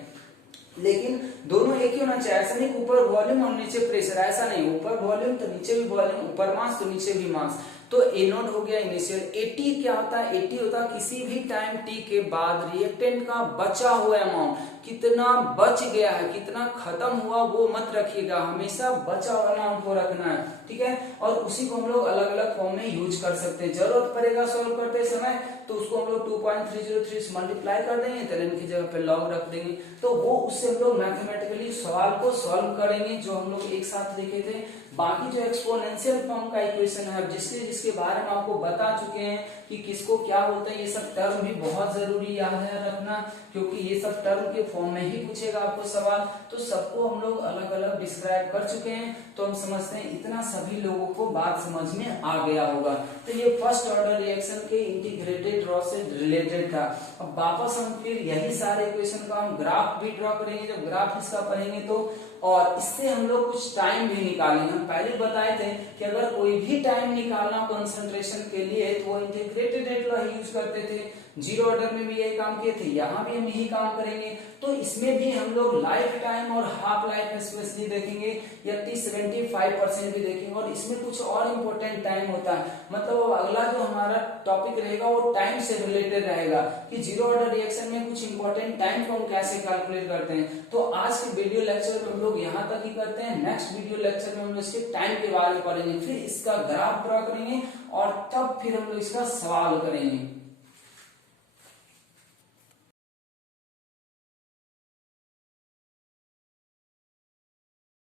लेकिन दोनों एक ही होना चाहिए। ऐसा नहीं ऊपर वॉल्यूम और नीचे प्रेशर, ऐसा नहीं, ऊपर वॉल्यूम तो नीचे भी वॉल्यूम, ऊपर मास तो नीचे भी मास। तो ए नॉट हो गया इनिशियल। एटी क्या होता है, एटी होता है किसी भी टाइम टी के बाद रिएक्टेंट का बचा हुआ अमाउंट, कितना बच गया है, कितना खत्म हुआ वो मत रखिएगा, हमेशा बचा हुआ अमाउंट को रखना है, ठीक है। और उसी को हम लोग अलग अलग फॉर्म में यूज कर सकते हैं। जरूरत पड़ेगा सॉल्व करते समय तो उसको हम लोग 2.303 से मल्टीप्लाई कर देंगे, ln की जगह पे लॉग रख देंगे, तो वो उससे हम लोग मैथमेटिकली सवाल को सॉल्व करेंगे जो हम लोग एक साथ लिखे थे। बाकी जो एक्सपोनेंशियल फॉर्म का इक्वेशन है, जिसके बारे में आपको बता चुके हैं कि किसको क्या बोलते हैं, ये सब टर्म भी बहुत जरूरी याद है रखना, क्योंकि ये सब टर्म के फॉर्म में ही पूछेगा आपको सवाल। तो सबको हम लोग अलग अलग डिस्क्राइब कर चुके हैं, तो हम समझते हैं इतना सभी लोगों को बात समझ में आ गया होगा। तो ये फर्स्ट ऑर्डर रिएक्शन के इंटीग्रेटेड ड्रॉ से रिलेटेड था। अब वापस हम फिर यही सारे इक्वेशन का हम ग्राफ भी ड्रॉ करेंगे, जब ग्राफ इसका पढ़ेंगे तो, और इससे हम लोग कुछ टाइम भी निकालेंगे। हम पहले बताए थे कि अगर कोई भी टाइम निकालना कंसंट्रेशन के लिए तो वो इंटीग्रेटेड रेट लॉ यूज करते थे। जीरो ऑर्डर में भी यही काम किए थे, यहाँ भी हम यही काम करेंगे। तो इसमें भी हम लोग लाइफ टाइम और हाफ लाइफ स्पेशली देखेंगे, या 75% भी देखेंगे, और इसमें कुछ और इम्पोर्टेंट टाइम होता है। मतलब अगला जो हमारा टॉपिक रहेगा वो टाइम से रिलेटेड रहेगा कि जीरो ऑर्डर रिएक्शन में कुछ इंपॉर्टेंट टाइम को हम कैसे कैलकुलेट करते हैं। तो आज के वीडियो लेक्चर में हम लोग यहाँ तक ही करते हैं। नेक्स्ट वीडियो लेक्चर में हम लोग इसके टाइम के बारे में पढ़ेंगे, फिर इसका ग्राफ ड्रॉ करेंगे और तब फिर हम लोग इसका सवाल करेंगे।